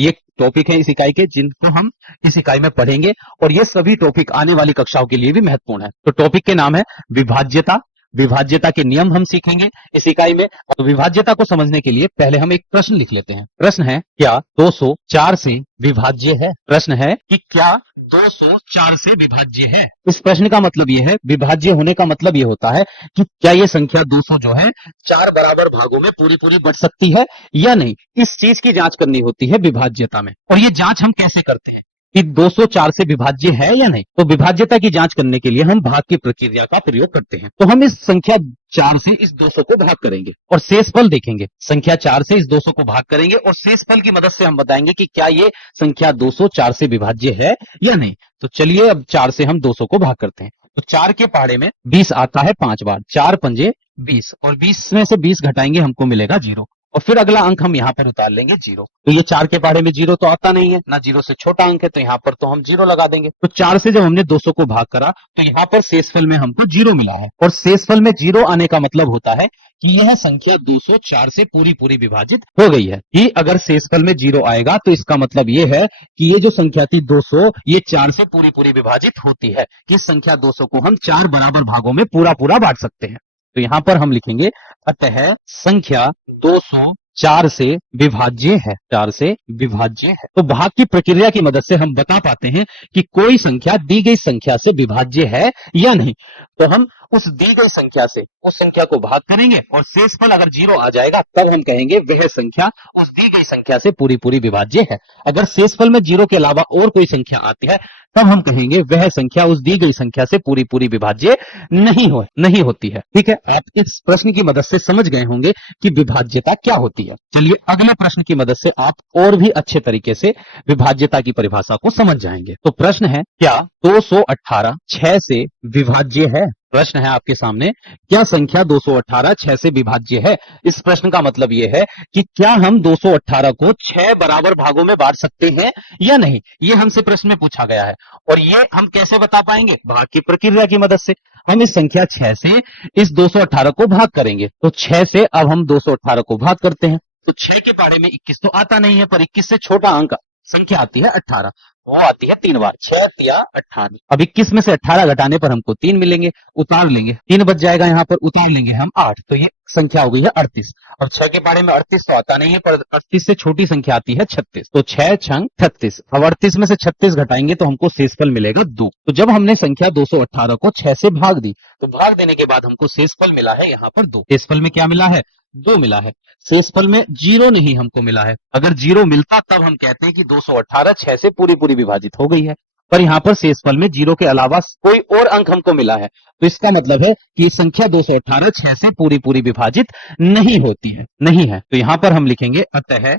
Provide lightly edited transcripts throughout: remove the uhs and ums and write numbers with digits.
ये टॉपिक है इस इकाई के जिनको हम इस इकाई में पढ़ेंगे और ये सभी टॉपिक आने वाली कक्षाओं के लिए भी महत्वपूर्ण है। तो टॉपिक के नाम है विभाज्यता। विभाज्यता के नियम हम सीखेंगे इस इकाई में। तो विभाज्यता को समझने के लिए पहले हम एक प्रश्न लिख लेते हैं। प्रश्न है, क्या 204 से विभाज्य है? प्रश्न है कि क्या 204 से विभाज्य है? इस प्रश्न का मतलब यह है, विभाज्य होने का मतलब यह होता है कि क्या ये संख्या 200 जो है 4 बराबर भागों में पूरी पूरी बट सकती है या नहीं। इस चीज की जांच करनी होती है विभाज्यता में। और ये जांच हम कैसे करते हैं कि 204 से विभाज्य है या नहीं। तो विभाज्यता की जांच करने के लिए हम भाग की प्रक्रिया का प्रयोग करते हैं। तो हम इस संख्या 4 से इस 200 को भाग करेंगे और शेषफल देखेंगे। संख्या 4 से इस 200 को भाग करेंगे और शेषफल की मदद से हम बताएंगे कि क्या ये संख्या 204 से विभाज्य है या नहीं। तो चलिए अब 4 से हम 200 को भाग करते हैं। तो 4 के पहाड़े में 20 आता है 5 बार, 4 पंजे 20 और 20 में से 20 घटाएंगे हमको मिलेगा 0 और फिर अगला अंक हम यहाँ पर उतार लेंगे 0। तो ये 4 के पहाड़े में 0 तो आता नहीं है ना, 0 से छोटा अंक है तो यहाँ पर तो हम 0 लगा देंगे। तो 4 से जब हमने 200 को भाग करा तो यहाँ पर शेषफल में हमको 0 मिला है और शेषफल में 0 आने का मतलब होता है कि यह संख्या 204 से पूरी पूरी विभाजित हो गई है। कि अगर शेषफल में 0 आएगा तो इसका मतलब यह है कि ये जो संख्या थी 200 ये 4 से पूरी पूरी विभाजित होती है। कि इस संख्या 200 को हम 4 बराबर भागों में पूरा पूरा बांट सकते हैं। तो यहां पर हम लिखेंगे, अतः संख्या 204 से विभाज्य है। 4 से विभाज्य है। तो भाग की प्रक्रिया की मदद से हम बता पाते हैं कि कोई संख्या दी गई संख्या से विभाज्य है या नहीं। तो हम उस दी गई संख्या से उस संख्या को भाग करेंगे और शेषफल अगर 0 आ जाएगा तब हम कहेंगे वह संख्या उस दी गई संख्या से पूरी पूरी विभाज्य है। अगर शेषफल में 0 के अलावा और कोई संख्या आती है तब हम कहेंगे वह संख्या उस दी गई संख्या से पूरी पूरी विभाज्य नहीं होती है। ठीक है, आप इस प्रश्न की मदद से समझ गए होंगे कि विभाज्यता क्या होती है। चलिए अगले प्रश्न की मदद से आप और भी अच्छे तरीके से विभाज्यता की परिभाषा को समझ जाएंगे। तो प्रश्न है, क्या 218 6 से विभाज्य है? प्रश्न है आपके सामने, क्या संख्या 218 6 से विभाज्य है? इस प्रश्न का मतलब यह है कि क्या हम 218 को 6 बराबर भागों में बांट सकते हैं या नहीं। ये हमसे प्रश्न में पूछा गया है और ये हम कैसे बता पाएंगे? भाग की प्रक्रिया की मदद से। हम इस संख्या 6 से इस 218 को भाग करेंगे। तो 6 से अब हम 218 को भाग करते हैं। तो 6 के बारे में 21 तो आता नहीं है, पर 21 से छोटा अंक संख्या आती है 18, वो आती है 3 बार, 6 या 18। अब 21 में से 18 घटाने पर हमको 3 मिलेंगे, उतार लेंगे, 3 बच जाएगा यहाँ पर, उतार लेंगे हम 8, तो ये संख्या हो गई है 38। और 6 के बारे में 38 तो आता नहीं है, पर 38 से छोटी संख्या आती है 36। तो 6 छंग 36। अब 38 में से 36 घटाएंगे तो हमको शेषफल मिलेगा 2। तो जब हमने संख्या 218 को 6 से भाग दी तो भाग देने के बाद हमको शेषफल मिला है यहाँ पर 2। शेषफल में क्या मिला है? 2 मिला है। शेषफल में 0 नहीं हमको मिला है। अगर 0 मिलता तब हम कहते हैं कि 218 6 से पूरी पूरी विभाजित हो गई है, पर यहाँ पर शेषफल में 0 के अलावा कोई और अंक हमको मिला है। तो इसका मतलब है कि संख्या 218 6 से पूरी पूरी विभाजित नहीं होती है, नहीं है। तो यहाँ पर हम लिखेंगे, अतः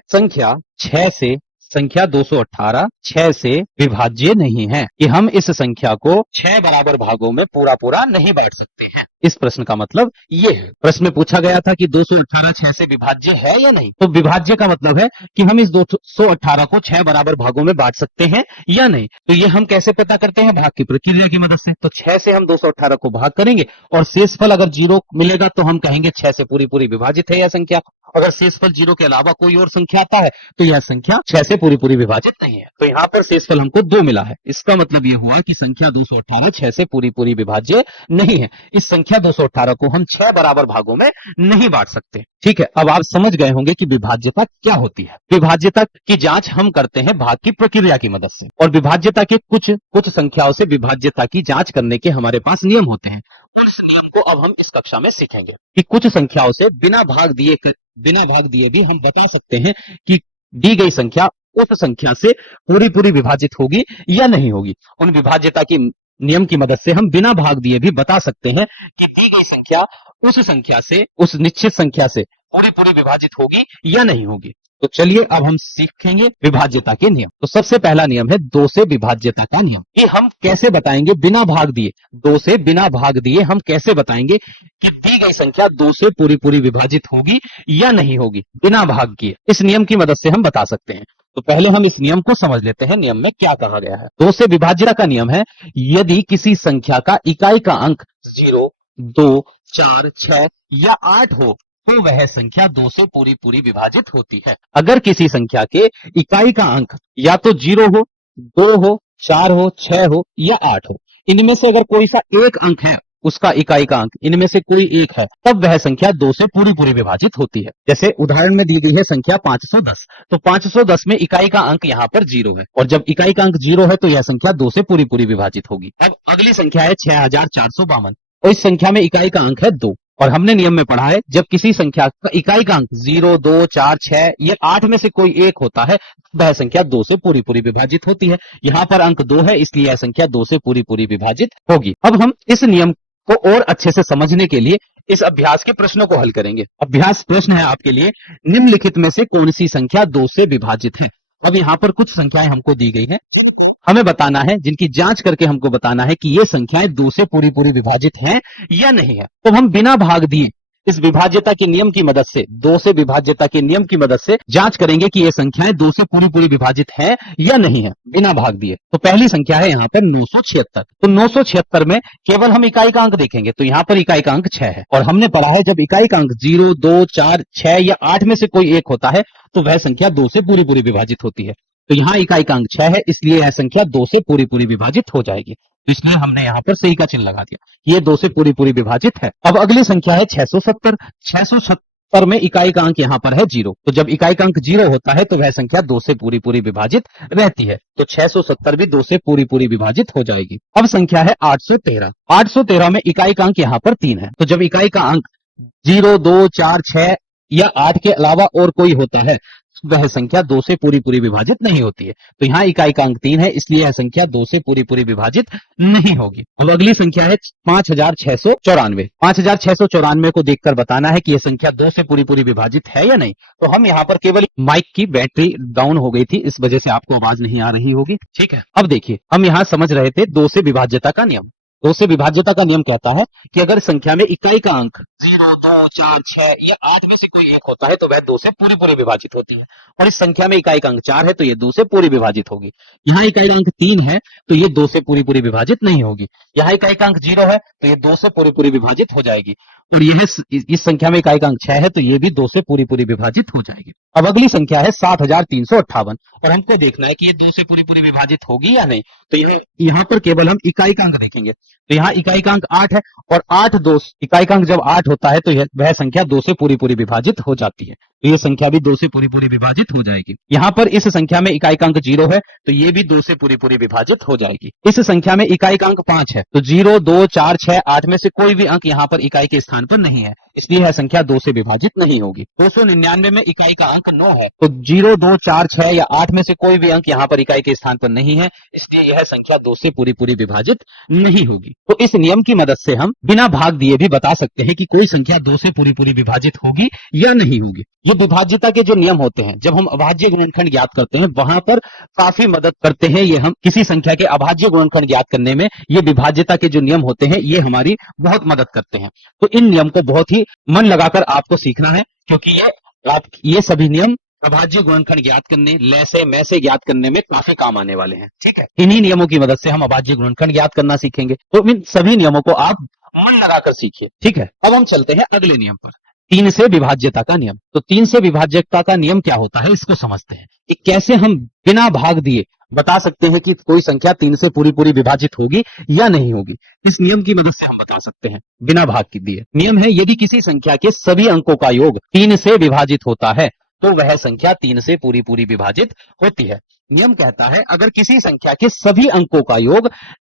संख्या 218 6 से विभाज्य नहीं है। कि हम इस संख्या को 6 बराबर भागों में पूरा पूरा नहीं बांट सकते हैं। इस प्रश्न का मतलब ये है। प्रश्न में पूछा गया था कि 218 6 से विभाज्य है या नहीं। तो विभाज्य का मतलब है कि हम इस 218 को 6 बराबर भागों में बांट सकते हैं या नहीं। तो ये हम कैसे पता करते हैं? भाग की प्रक्रिया की मदद से। तो 6 से हम 218 को भाग करेंगे और शेषफल अगर 0 मिलेगा तो हम कहेंगे 6 से पूरी पूरी विभाजित है यह संख्या। अगर शेषफल 0 के अलावा कोई और संख्या आता है तो यह संख्या 6 से पूरी पूरी विभाजित नहीं है। तो यहाँ पर शेषफल हमको 2 मिला है। इसका मतलब यह हुआ कि संख्या 218 6 से पूरी पूरी विभाज्य नहीं है। इस संख्या 218 को हम 6 बराबर भागों में नहीं बांट सकते। ठीक है, अब आप समझ गए होंगे कि विभाज्यता क्या होती है। विभाज्यता की जांच हम करते हैं भाग की प्रक्रिया की मदद से, और विभाज्यता के कुछ संख्याओं से विभाज्यता की जांच करने के हमारे पास नियम होते हैं। उस नियम को अब हम इस कक्षा में सीखेंगे कि कुछ संख्याओं से बिना भाग दिए भी हम बता सकते हैं कि दी गई संख्या उस संख्या से पूरी पूरी विभाजित होगी या नहीं होगी। उन विभाज्यता की नियम की मदद से हम बिना भाग दिए भी बता सकते हैं कि दी गई संख्या उस निश्चित संख्या से पूरी पूरी विभाजित होगी या नहीं होगी। तो चलिए अब हम सीखेंगे विभाज्यता के नियम। तो सबसे पहला नियम है 2 से विभाज्यता का नियम। ये हम कैसे बताएंगे बिना भाग दिए? 2 से बिना भाग दिए हम कैसे बताएंगे कि दी गई संख्या 2 से पूरी पूरी विभाजित होगी या नहीं होगी बिना भाग किए? इस नियम की मदद से हम बता सकते हैं। तो पहले हम इस नियम को समझ लेते हैं। नियम में क्या कहा गया है? 2 से विभाज्यता का नियम है, यदि किसी संख्या का इकाई का अंक 0, 2, 4, 6 या 8 हो तो वह संख्या 2 से पूरी पूरी विभाजित होती है। अगर किसी संख्या के इकाई का अंक या तो 0 हो, 2 हो, 4 हो, 6 हो या 8 हो, इनमें से अगर कोई सा एक अंक है, उसका इकाई का अंक इनमें से कोई एक है, तब वह संख्या 2 से पूरी पूरी विभाजित होती है। जैसे उदाहरण में दी गई है संख्या 510, तो 510 में इकाई का अंक यहाँ पर 0 है, और जब इकाई का अंक 0 है तो यह संख्या 2 से पूरी पूरी विभाजित होगी। अब अगली संख्या है 6452, और इस संख्या में इकाई का अंक है 2, और हमने नियम में पढ़ा है जब किसी संख्या का इकाई का अंक 0, 2, 4, 6 या 8 में से कोई एक होता है, वह संख्या 2 से पूरी पूरी विभाजित होती है। यहाँ पर अंक 2 है, इसलिए यह संख्या 2 से पूरी पूरी विभाजित होगी। अब हम इस नियम को और अच्छे से समझने के लिए इस अभ्यास के प्रश्नों को हल करेंगे। अभ्यास प्रश्न है आपके लिए, निम्नलिखित में से कौन सी संख्या 2 से विभाजित है। अब यहाँ पर कुछ संख्याएं हमको दी गई हैं, हमें बताना है, जिनकी जांच करके हमको बताना है कि ये संख्याएं 2 से पूरी पूरी विभाजित हैं या नहीं है। तो हम बिना भाग दिए इस विभाज्यता के नियम की मदद से, 2 से विभाज्यता के नियम की मदद से जांच करेंगे कि ये संख्याएं 2 से पूरी पूरी विभाजित हैं या नहीं है, बिना भाग दिए। तो पहली संख्या है यहाँ पर 976। तो 976 में केवल हम इकाई का अंक देखेंगे, तो यहाँ पर इकाई का अंक 6 है, और हमने पढ़ा है जब इकाई का अंक 0, 2, 4, 6 या 8 में से कोई एक होता है, तो वह संख्या 2 से पूरी पूरी विभाजित होती है। तो यहाँ इकाई का अंक 6 है, इसलिए यह संख्या 2 से पूरी पूरी विभाजित हो जाएगी। तो इसलिए हमने यहाँ पर सही का चिन्ह लगा दिया, ये 2 से पूरी पूरी विभाजित है। अब अगली संख्या है 670। 670 में इकाई का अंक यहाँ पर है 0, तो जब इकाई का अंक 0 होता है तो वह संख्या 2 से पूरी पूरी विभाजित रहती है। तो 670 भी 2 से पूरी पूरी विभाजित हो जाएगी। अब संख्या है 813। 813 में इकाई का अंक यहाँ पर 3 है, तो जब इकाई का अंक 0, 2, 4, 6 या 8 के अलावा और कोई होता है, वह संख्या 2 से पूरी पूरी विभाजित नहीं होती है। तो यहाँ इकाई का अंक 3 है, इसलिए यह संख्या 2 से पूरी पूरी विभाजित नहीं होगी। अब अगली संख्या है 5694। 5694 को देखकर बताना है कि यह संख्या 2 से पूरी पूरी विभाजित है या नहीं। तो हम यहाँ पर केवल माइक की बैटरी डाउन हो गई थी, इस वजह से आपको आवाज नहीं आ रही होगी, ठीक है। अब देखिए, हम यहाँ समझ रहे थे 2 से विभाज्यता का नियम। 2 से विभाज्यता का नियम कहता है कि अगर संख्या में इकाई का अंक 0, 2, 4, 6 या 8 में से कोई एक होता है, तो वह 2 से पूरी पूरी विभाजित होती है। और इस संख्या में इकाई का अंक 4 है, तो ये 2 से पूरी विभाजित होगी। यहाँ इकाई का अंक 3 है, तो ये 2 से पूरी पूरी विभाजित नहीं होगी। यहाँ इकाई का अंक 0 है, तो ये 2 से पूरी पूरी विभाजित हो जाएगी। और यह इस संख्या में इकाई का अंक 6 है, तो ये भी 2 से पूरी पूरी विभाजित हो जाएगी। अब अगली संख्या है 7358, और हमको देखना है कि ये 2 से पूरी पूरी विभाजित होगी या नहीं। तो यहाँ पर केवल हम इकाई का अंक देखेंगे, तो यहाँ इकाई का अंक 8 है, और 8 2 इकाई का अंक जब 8 होता है तो वह संख्या 2 से पूरी पूरी विभाजित हो जाती है। तो ये संख्या भी 2 से पूरी पूरी विभाजित हो जाएगी। यहाँ पर इस संख्या में इकाई का अंक 0 है, तो ये भी 2 से पूरी पूरी विभाजित हो जाएगी। इस संख्या में इकाई का अंक 5 है, तो 0, 2, 4, 6, 8 में से कोई भी अंक यहाँ पर इकाई के स्थान पर नहीं है, इसलिए यह संख्या 2 से विभाजित नहीं होगी। 299 में इकाई का अंक 9 है, तो 0, 2, 4, 6 या 8 में से कोई भी अंक यहाँ पर इकाई के स्थान पर नहीं है, इसलिए यह संख्या 2 से पूरी पूरी विभाजित नहीं होगी। तो इस नियम की मदद से हम बिना भाग दिए भी बता सकते हैं कि कोई संख्या 2 से पूरी पूरी विभाजित होगी या नहीं होगी। ये विभाज्यता के जो नियम होते हैं, जब हम अभाज्य गुणनखंड ज्ञात करते हैं, वहां पर काफी मदद करते हैं ये। हम किसी संख्या के अभाज्य गुणनखंड ज्ञात करने में ये विभाज्यता के जो नियम होते हैं, ये हमारी बहुत मदद करते हैं। तो इन नियम को बहुत ही मन लगाकर आपको सीखना है, क्योंकि ये सभी नियम अभाज्य गुणनखंड ज्ञात करने, लय से मैं से ज्ञात करने में काफी काम आने वाले हैं, ठीक है। इन्हीं नियमों की मदद से हम अभाज्य गुणनखंड ज्ञात करना सीखेंगे। तो इन सभी नियमों को आप मन लगाकर सीखिए, ठीक है। अब हम चलते हैं अगले नियम पर, 3 से विभाज्यता का नियम। तो 3 से विभाज्यता का नियम क्या होता है, इसको समझते हैं कि कैसे हम बिना भाग दिए बता सकते हैं कि कोई संख्या 3 से पूरी पूरी विभाजित होगी या नहीं होगी। इस नियम की मदद से हम बता सकते हैं बिना भाग के दिए। नियम है, यदि किसी संख्या के सभी अंकों का योग 3 से विभाजित होता है, तो वह संख्या 3 से पूरी पूरी विभाजित होती है। नियम कहता है, अगर किसी संख्या के सभी अंकों का योग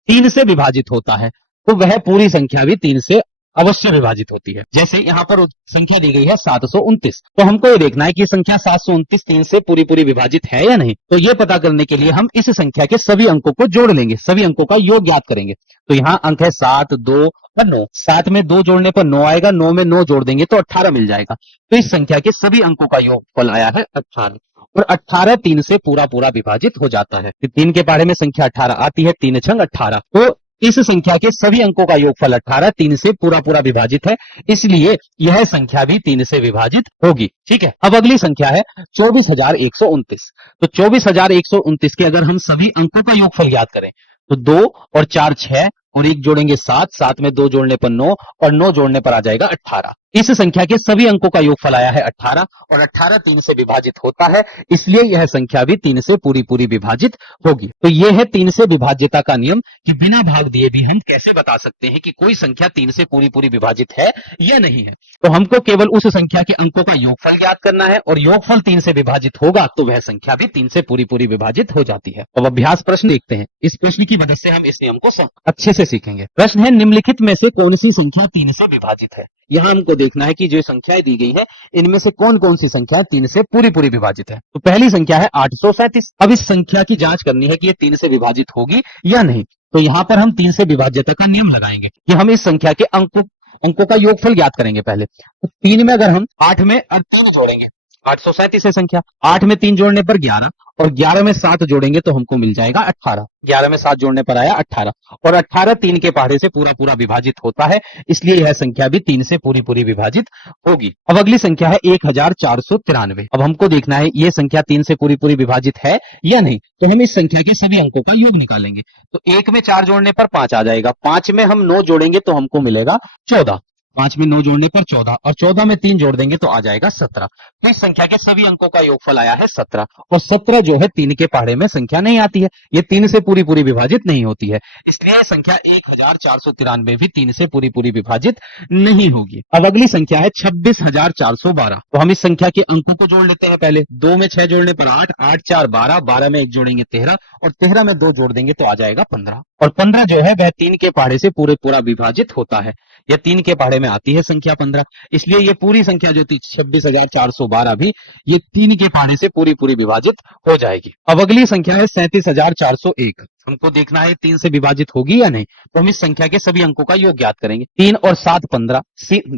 3 से विभाजित होता है, तो वह पूरी संख्या भी 3 से अवश्य विभाजित होती है। जैसे यहाँ पर संख्या दी गई है 729, तो हमको ये देखना है कि संख्या 729 3 से पूरी पूरी विभाजित है या नहीं। तो ये पता करने के लिए हम इस संख्या के सभी अंकों को जोड़ लेंगे, सभी अंकों का योग ज्ञात करेंगे। तो यहाँ अंक है 7, 2 और 9। 7 में 2 जोड़ने पर 9 आएगा, 9 में 9 जोड़ देंगे तो 18 मिल जाएगा। तो इस संख्या के सभी अंकों का योगफल आया है 18, और 18 3 से पूरा पूरा विभाजित हो जाता है। 3 के पहाड़े में संख्या 18 आती है, 3 छंग 18। तो इस संख्या के सभी अंकों का योगफल 18 3 से पूरा पूरा विभाजित है, इसलिए यह संख्या भी 3 से विभाजित होगी, ठीक है। अब अगली संख्या है 24129। तो 24129 के अगर हम सभी अंकों का योगफल ज्ञात करें, तो 2 और 4 6 और 1 जोड़ेंगे 7, 7 में 2 जोड़ने पर 9 और 9 जोड़ने पर आ जाएगा 18। इस संख्या के सभी अंकों का योगफल आया है 18 और 18 3 से विभाजित होता है, इसलिए यह संख्या भी 3 से पूरी पूरी विभाजित होगी। तो यह है 3 से विभाज्यता का नियम कि बिना भाग दिए भी हम कैसे बता सकते हैं कि कोई संख्या 3 से पूरी पूरी विभाजित है या नहीं है। तो हमको केवल उस संख्या के अंकों का योगफल ज्ञात करना है और योगफल 3 से विभाजित होगा तो वह संख्या भी 3 से पूरी पूरी विभाजित हो जाती है। अब अभ्यास प्रश्न देखते हैं। इस प्रश्न की मदद से हम इस नियम को अच्छे से सीखेंगे। प्रश्न है, निम्नलिखित में से कौन सी संख्या 3 से विभाजित है। यहाँ हमको देखना है कि जो संख्याएं दी गई है इनमें से कौन कौन सी संख्या 3 से पूरी पूरी विभाजित है। तो पहली संख्या है 837। अब इस संख्या की जांच करनी है कि ये 3 से विभाजित होगी या नहीं। तो यहाँ पर हम 3 से विभाज्यता का नियम लगाएंगे कि हम इस संख्या के अंकों का योगफल ज्ञात करेंगे। पहले तो 3 में अगर हम 8 में 3 जोड़ेंगे, 837 है संख्या, 8 में 3 जोड़ने पर 11 और 11 में 7 जोड़ेंगे तो हमको मिल जाएगा 18। 11 में 7 जोड़ने पर आया 18 और 18 3 के पहाड़े से पूरा पूरा विभाजित होता है, इसलिए यह संख्या भी 3 से पूरी पूरी विभाजित होगी। अब अगली संख्या है 1493। अब हमको देखना है यह संख्या 3 से पूरी पूरी विभाजित है या नहीं। तो हम इस संख्या के सभी अंकों का योग निकालेंगे। तो 1 में 4 जोड़ने पर 5 आ जाएगा, 5 में हम 9 जोड़ेंगे तो हमको मिलेगा 14। 5 में 9 जोड़ने पर 14 और 14 में 3 जोड़ देंगे तो आ जाएगा 17। तो इस संख्या के सभी अंकों का योगफल आया है 17 और 17 जो है 3 के पहाड़े में संख्या नहीं आती है, ये 3 से पूरी पूरी विभाजित नहीं होती है, इसलिए संख्या 1493 भी 3 से पूरी पूरी विभाजित नहीं होगी। अब अगली संख्या है 26,412। तो हम इस संख्या के अंकों को जोड़ लेते हैं। पहले 2 में 6 जोड़ने पर 8, 8 4 12, 12 में 1 जोड़ेंगे 13 और 13 में 2 जोड़ देंगे तो आ जाएगा 15 और 15 जो है वह 3 के पहाड़े से पूरे पूरा विभाजित होता है। यह 3 के पहाड़े में आती है संख्या 15, इसलिए ये पूरी संख्या जो थी 26,412 भी ये 3 के पहाड़े से पूरी पूरी विभाजित हो जाएगी। अब अगली संख्या है 37,401। हमको देखना है 3 से विभाजित होगी या नहीं। तो हम इस संख्या के सभी अंकों का योग ज्ञात करेंगे। 3 और 7 15,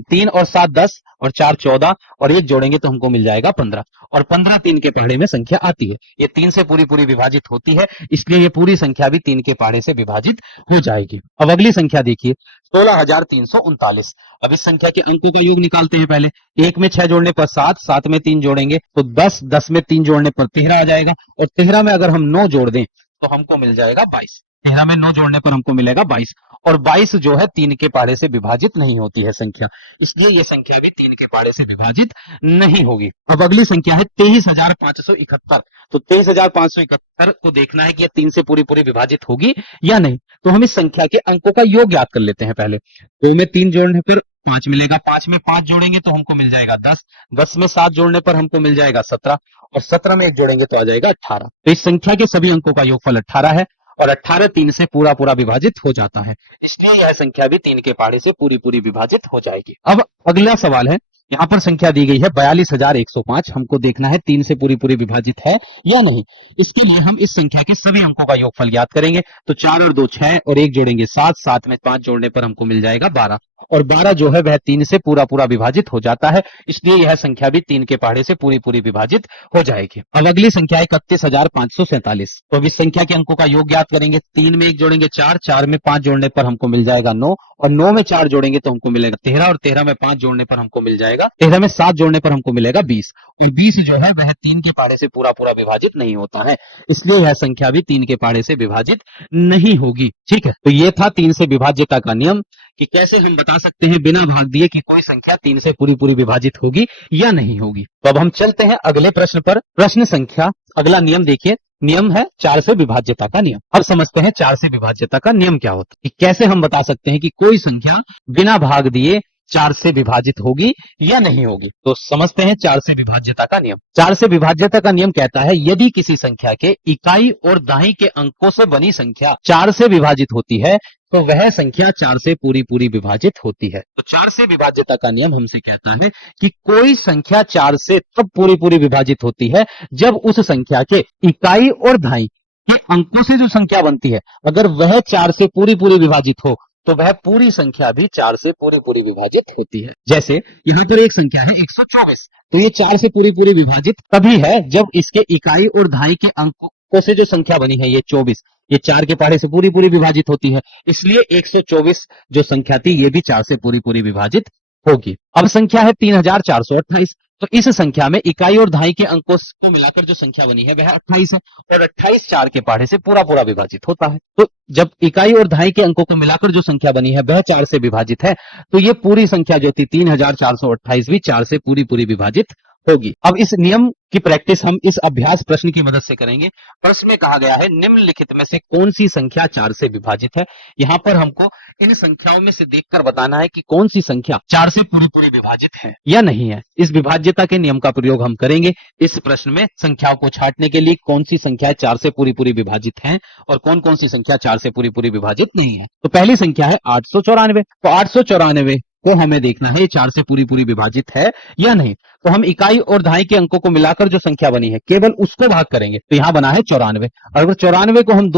3 और 7 10 और 4 14 और 1 जोड़ेंगे तो हमको मिल जाएगा 15 और 15 3 के पहाड़े में संख्या आती है, ये 3 से पूरी पूरी विभाजित होती है, इसलिए ये पूरी संख्या भी 3 के पहाड़े से विभाजित हो जाएगी। अब अगली संख्या देखिए 16,339। अब इस संख्या के अंकों का योग निकालते हैं। पहले 1 में 6 जोड़ने पर 7, 7 में 3 जोड़ेंगे तो 10, 10 में 3 जोड़ने पर 13 आ जाएगा और 13 में अगर हम 9 जोड़ दें तो हमको मिल जाएगा 22। 13 में 9 जोड़ने पर हमको मिलेगा 22 और 22 जो है 3 के पहाड़े से विभाजित नहीं होती है संख्या, इसलिए यह संख्या भी 3 के पहाड़े से विभाजित नहीं होगी। अब अगली संख्या है 23,571। तो 23,571 को देखना है कि यह 3 से पूरी पूरी विभाजित होगी या नहीं। तो हम इस संख्या के अंकों का योग ज्ञात कर लेते हैं। पहले 2 में 3 जोड़ने पर 5 मिलेगा, 5 में 5 जोड़ेंगे तो हमको मिल जाएगा 10, 10 में 7 जोड़ने पर हमको मिल जाएगा 17 और 17 में 1 जोड़ेंगे तो आ जाएगा 18। तो इस संख्या के सभी अंकों का योगफल 18 है और 18 3 से पूरा पूरा विभाजित हो जाता है, इसलिए यह संख्या भी 3 के पहाड़े से पूरी पूरी विभाजित हो जाएगी। अब अगला सवाल है, यहाँ पर संख्या दी गई है 42,105। हमको देखना है 3 से पूरी पूरी विभाजित है या नहीं। इसके लिए हम इस संख्या के सभी अंकों का योगफल ज्ञात करेंगे। तो 4 और 2 6 और 1 जोड़ेंगे 7, 7 में 5 जोड़ने पर हमको मिल जाएगा 12 और 12 जो है वह 3 से पूरा पूरा विभाजित हो जाता है, इसलिए यह संख्या भी 3 के पहाड़े से पूरी पूरी विभाजित हो जाएगी। अब अगली संख्या है 31,547। तो अब इस संख्या के अंकों का योग ज्ञात करेंगे। 3 में 1 जोड़ेंगे 4, 4 में 5 जोड़ने पर हमको मिल जाएगा 9 और 9 में 4 जोड़ेंगे तो हमको मिलेगा 13 और 13 में 5 जोड़ने पर हमको मिल जाएगा 13 में 7 जोड़ने पर हमको मिलेगा 20 और 20 जो है वह 3 के पहाड़े से पूरा पूरा विभाजित नहीं होता है, इसलिए यह संख्या भी 3 के पहाड़े से विभाजित नहीं होगी। ठीक है, तो यह था 3 से विभाज्यता का नियम कि कैसे हम बता सकते हैं बिना भाग दिए कि कोई संख्या 3 से पूरी पूरी विभाजित होगी या नहीं होगी। तो अब हम चलते हैं अगले प्रश्न पर। प्रश्न संख्या अगला नियम देखिए, नियम है 4 से विभाज्यता का नियम। अब समझते हैं 4 से विभाज्यता का नियम क्या होता है, कैसे हम बता सकते हैं कि कोई संख्या बिना भाग दिए 4 से विभाजित होगी या नहीं होगी। तो समझते हैं 4 से विभाज्यता का नियम। 4 से विभाज्यता का नियम कहता है यदि किसी संख्या के इकाई और दाई के अंकों से बनी संख्या 4 से विभाजित होती है तो वह संख्या 4 से पूरी पूरी विभाजित होती है। तो 4 से विभाज्यता का नियम हमसे कहता है कि कोई संख्या 4 से तब पूरी पूरी विभाजित होती है जब उस संख्या के इकाई और दाई के अंकों से जो संख्या बनती है अगर वह 4 से पूरी पूरी विभाजित हो तो वह पूरी संख्या भी 4 से पूरी पूरी विभाजित होती है। जैसे यहाँ पर एक संख्या है 124, तो ये 4 से पूरी पूरी विभाजित तभी है जब इसके इकाई और दाई के अंकों से जो संख्या बनी है ये 24, ये 4 के पहाड़े से पूरी पूरी विभाजित होती है, इसलिए 124 जो संख्या थी ये भी 4 से पूरी पूरी विभाजित होगी। अब संख्या है 3428। तो इस संख्या में इकाई और दहाई के अंकों को मिलाकर जो संख्या बनी है वह 28 है, और 28 चार के पहाड़े से पूरा पूरा विभाजित होता है। तो जब इकाई और दहाई के अंकों को मिलाकर जो संख्या बनी है वह 4 से विभाजित है, तो ये पूरी संख्या जो थी 3428 भी 4 से पूरी पूरी विभाजित होगी। अब इस नियम की प्रैक्टिस हम इस अभ्यास प्रश्न की मदद से करेंगे। प्रश्न में कहा गया है निम्नलिखित में से कौन सी संख्या 4 से विभाजित है। यहाँ पर हमको इन संख्याओं में से देखकर बताना है कि कौन सी संख्या 4 से पूरी पूरी विभाजित है या नहीं है। इस विभाज्यता के नियम का प्रयोग हम करेंगे इस प्रश्न में संख्याओं को छांटने के लिए, कौन सी संख्या 4 से पूरी पूरी विभाजित है और कौन कौन सी संख्या 4 से पूरी पूरी विभाजित नहीं है। तो पहली संख्या है 894। तो 894 को हमें देखना है ये 4 से पूरी पूरी विभाजित है या नहीं। तो हम इकाई और दहाई के अंकों को मिलाकर जो संख्या बनी है केवल उसको भाग करेंगे। तो यहाँ बना है 94। अगर 94 को हम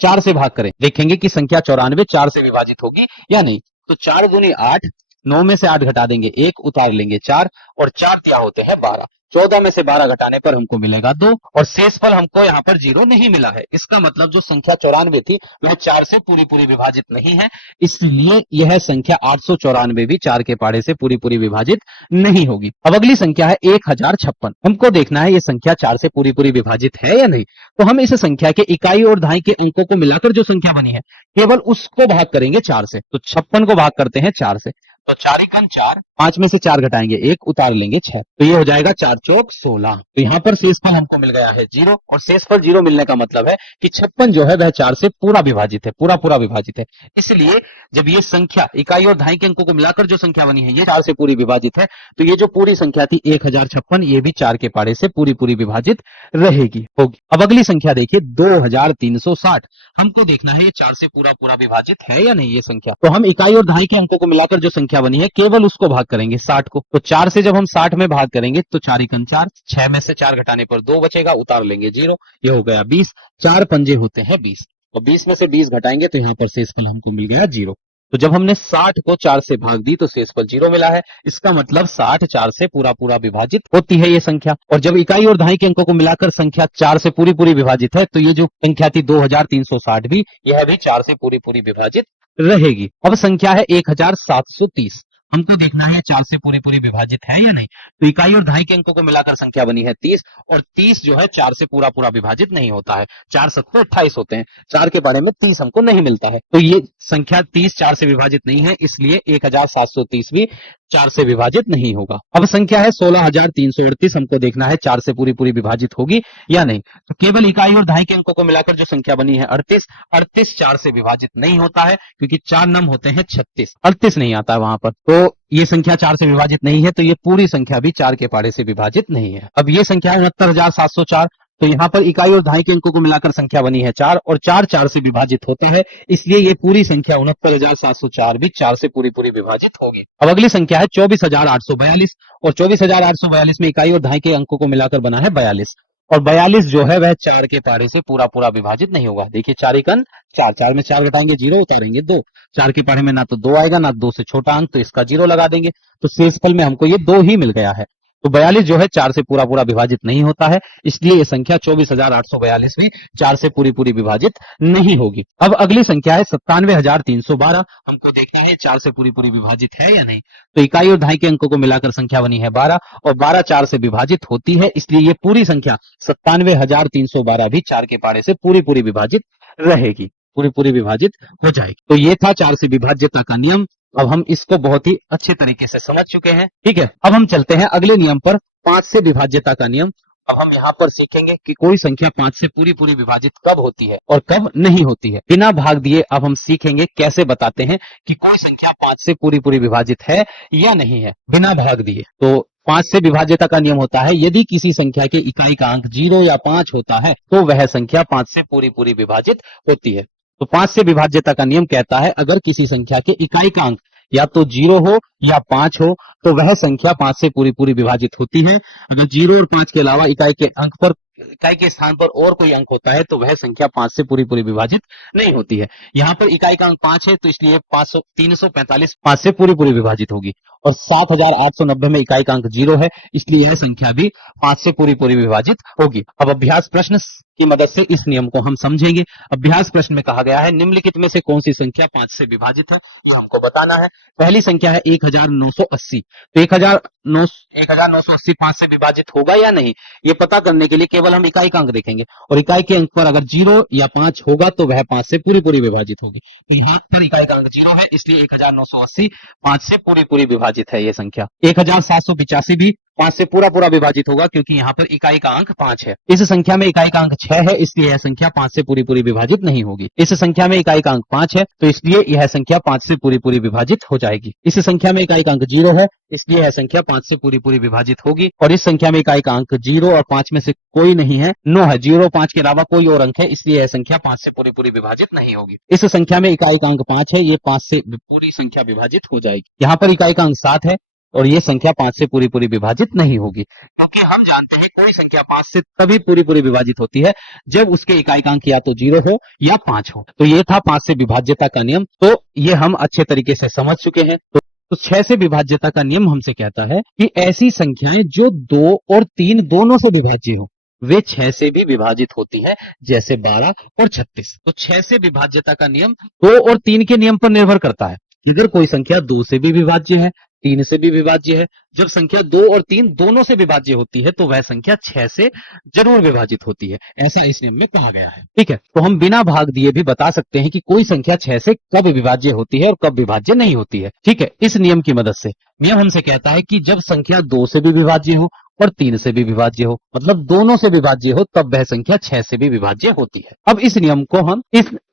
4 से भाग करें, देखेंगे कि संख्या 94 4 से विभाजित होगी या नहीं। तो 4 दूनी 8, 9 में से 8 घटा देंगे 1, उतार लेंगे 4, और 4 तिया होते हैं 12। 14 में से 12 घटाने पर हमको मिलेगा 2, और शेषफल हमको यहाँ पर 0 नहीं मिला है। इसका मतलब जो संख्या 94 थी वह 4 से पूरी पूरी विभाजित नहीं है, इसलिए यह संख्या 894 भी 4 के पहाड़े से पूरी पूरी विभाजित नहीं होगी। अब अगली संख्या है 1056। हमको देखना है ये संख्या 4 से पूरी पूरी विभाजित है या नहीं। तो हम इस संख्या के इकाई और दहाई के अंकों को मिलाकर जो संख्या बनी है केवल उसको भाग करेंगे 4 से। तो 56 को भाग करते हैं 4 से, तो 4 एकम 4, 5 में से 4 घटाएंगे 1, उतार लेंगे 6, तो ये हो जाएगा 4 चौक 16। तो यहाँ पर शेषफल हमको मिल गया है 0, और शेषफल 0 मिलने का मतलब है कि 56 जो है वह 4 से पूरा विभाजित है, पूरा पूरा विभाजित है। इसलिए जब ये संख्या इकाई और दहाई के अंकों को मिलाकर जो संख्या बनी है ये 4 से पूरी विभाजित है, तो ये जो पूरी संख्या थी 1056 ये भी 4 के पहाड़े से पूरी पूरी विभाजित रहेगी, होगी। अब अगली संख्या देखिए 2360। हमको देखना है ये 4 से पूरा पूरा विभाजित है या नहीं ये संख्या। तो हम इकाई और दहाई के अंकों को मिलाकर जो संख्या बनी है केवल उसको भाग करेंगे 60 को। तो 4 से जब हम 60 में भाग करेंगे तो 4 एकम 4, 6 में से 4 घटाने पर 2 बचेगा, उतार लेंगे 0, ये हो गया 20। 4 पंजे होते हैं 20, और 20 में से 20 घटाएंगे तो यहाँ पर शेषफल हमको मिल गया 0। तो जब हमने 60 को 4 से भाग दी तो शेषफल 0 मिला है। इसका मतलब 60 4 से पूरा पूरा विभाजित होती है ये संख्या। और जब इकाई और दहाई के अंकों को मिलाकर संख्या 4 से पूरी पूरी विभाजित है, तो ये जो संख्या थी 2360 भी, यह भी 4 से पूरी पूरी विभाजित रहेगी। अब संख्या है 1730। हमको देखना है 4 से पूरी पूरी विभाजित है या नहीं। तो इकाई और दहाई के अंकों को मिलाकर संख्या बनी है 30, और 30 जो है 4 से पूरा पूरा विभाजित नहीं होता है। 4 सत्ते 28 होते हैं, 4 के बारे में 30 हमको नहीं मिलता है। तो ये संख्या 30 4 से विभाजित नहीं है, इसलिए 1730 भी 4 से विभाजित नहीं होगा। अब संख्या है 16338। हमको देखना है 4 से पूरी पूरी विभाजित होगी या नहीं। तो केवल इकाई और दहाई के अंकों को मिलाकर जो संख्या बनी है 38, 38 4 से विभाजित नहीं होता है, क्योंकि 4 नम होते हैं 36, 38 नहीं आता है वहां पर। तो ये संख्या 4 से विभाजित नहीं है, तो ये पूरी संख्या भी 4 के पहाड़े से विभाजित नहीं है। अब ये संख्या है 69,704। तो यहाँ पर इकाई और दहाई के अंकों को मिलाकर संख्या बनी है 4, और 4 4 से विभाजित होता है, इसलिए ये पूरी संख्या 69,704 भी 4 से पूरी पूरी विभाजित होगी। अब अगली संख्या है 24,842, और 24,842 में इकाई और दहाई के अंकों को मिलाकर बना है 42, और 42 जो है वह 4 के पहाड़े से पूरा पूरा विभाजित नहीं होगा। देखिए 4 एकम 4, 4 में 4 घटाएंगे 0, उतारेंगे 2, 4 के पहाड़े में ना तो 2 आएगा ना 2 से छोटा अंक, तो इसका 0 लगा देंगे, तो शेषफल में हमको ये 2 ही मिल गया है। तो 42 जो है 4 से पूरा पूरा विभाजित नहीं होता है, इसलिए ये संख्या 24,842 भी 4 से पूरी पूरी विभाजित नहीं होगी। अब अगली संख्या है 97,312। हमको देखना है 4 से पूरी पूरी विभाजित है या नहीं। तो इकाई और दहाई के अंकों को मिलाकर संख्या बनी है 12, और 12 4 से विभाजित होती है, इसलिए ये पूरी संख्या 97,312 भी 4 के पहाड़े से पूरी पूरी विभाजित रहेगी, पूरी पूरी विभाजित हो जाएगी। तो ये था 4 से विभाज्यता का नियम। अब हम इसको बहुत ही अच्छे तरीके से समझ चुके हैं, ठीक है। अब हम चलते हैं अगले नियम पर, 5 से विभाज्यता का नियम। अब हम यहाँ पर सीखेंगे कि कोई संख्या 5 से पूरी पूरी विभाजित कब होती है और कब नहीं होती है। बिना भाग दिए अब हम सीखेंगे कैसे बताते हैं कि कोई संख्या 5 से पूरी पूरी विभाजित है या नहीं है, बिना भाग दिए। तो 5 से विभाज्यता का नियम होता है, यदि किसी संख्या के इकाई का अंक 0 या 5 होता है तो वह संख्या 5 से पूरी पूरी विभाजित होती है। तो 5 से विभाज्यता का नियम कहता है, अगर किसी संख्या के इकाई का अंक या तो 0 हो या 5 हो तो वह संख्या 5 से पूरी पूरी विभाजित होती है। अगर 0 और 5 के अलावा इकाई के अंक पर इकाई के स्थान पर और कोई अंक होता है तो वह संख्या 5 से पूरी पूरी विभाजित नहीं होती है। यहाँ पर इकाई का अंक 5 है तो इसलिए 345 5 से पूरी पूरी विभाजित होगी, और 7890 में इकाई का अंक 0 है, इसलिए यह संख्या भी 5 से पूरी पूरी विभाजित होगी। अब अभ्यास प्रश्न की मदद से इस नियम को हम समझेंगे। अभ्यास प्रश्न में कहा गया है निम्नलिखित में से कौन सी संख्या 5 से विभाजित है, ये हमको बताना है। पहली संख्या है 1980, तो 1980 5 से विभाजित होगा या नहीं, ये पता करने के लिए केवल हम इकाई का अंक देखेंगे, और इकाई के अंक पर अगर 0 या 5 होगा तो वह 5 से पूरी पूरी विभाजित होगी। तो यहाँ पर इकाई का अंक 0 है, इसलिए 1980 5 से पूरी पूरी विभाजित है ये संख्या। 1785 भी 5 से पूरा पूरा विभाजित होगा, क्योंकि यहाँ पर इकाई का अंक 5 है। इस संख्या में इकाई का अंक 6 है, इसलिए यह संख्या 5 से पूरी पूरी विभाजित नहीं होगी। इस संख्या में इकाई का अंक 5 है, तो इसलिए यह संख्या 5 से पूरी पूरी विभाजित हो जाएगी। इस संख्या में इकाई का अंक 0 है, इसलिए यह संख्या 5 से पूरी पूरी विभाजित होगी, और इस संख्या में इकाई का अंक 0 और 5 में से कोई नहीं है, 9 है, 0 5 के अलावा कोई और अंक है, इसलिए यह संख्या 5 से पूरी पूरी विभाजित नहीं होगी। इस संख्या में इकाई का अंक 5 है, ये 5 से पूरी संख्या विभाजित हो जाएगी। यहाँ पर इकाई का अंक 7 है, और ये संख्या 5 से पूरी पूरी विभाजित नहीं होगी, क्योंकि हम जानते हैं कोई संख्या 5 से तभी पूरी पूरी विभाजित होती है जब उसके इकाई का अंक या तो 0 हो या 5 हो। तो ये था 5 से विभाज्यता का नियम, तो ये हम अच्छे तरीके से समझ चुके हैं। तो 6 से विभाज्यता का नियम हमसे कहता है कि ऐसी संख्याएं जो 2 और 3 दोनों से विभाज्य हो वे 6 से भी विभाजित होती है, जैसे 12 और 36। तो 6 से विभाज्यता का नियम 2 और 3 के नियम पर निर्भर करता है। अगर कोई संख्या 2 से भी विभाज्य है, 3 से भी विभाज्य है, जब संख्या 2 और 3 दोनों से विभाज्य होती है तो वह संख्या 6 से जरूर विभाजित होती है, ऐसा इस नियम में कहा गया है। ठीक है, तो हम बिना भाग दिए भी बता सकते हैं कि कोई संख्या 6 से कब विभाज्य होती है और कब विभाज्य नहीं होती है। ठीक है, इस नियम की मदद से नियम हमसे कहता है कि जब संख्या 2 से भी विभाज्य हो और 3 से भी विभाज्य हो, मतलब दोनों से विभाज्य हो, तब वह संख्या 6 से भी विभाज्य होती है। अब इस नियम को हम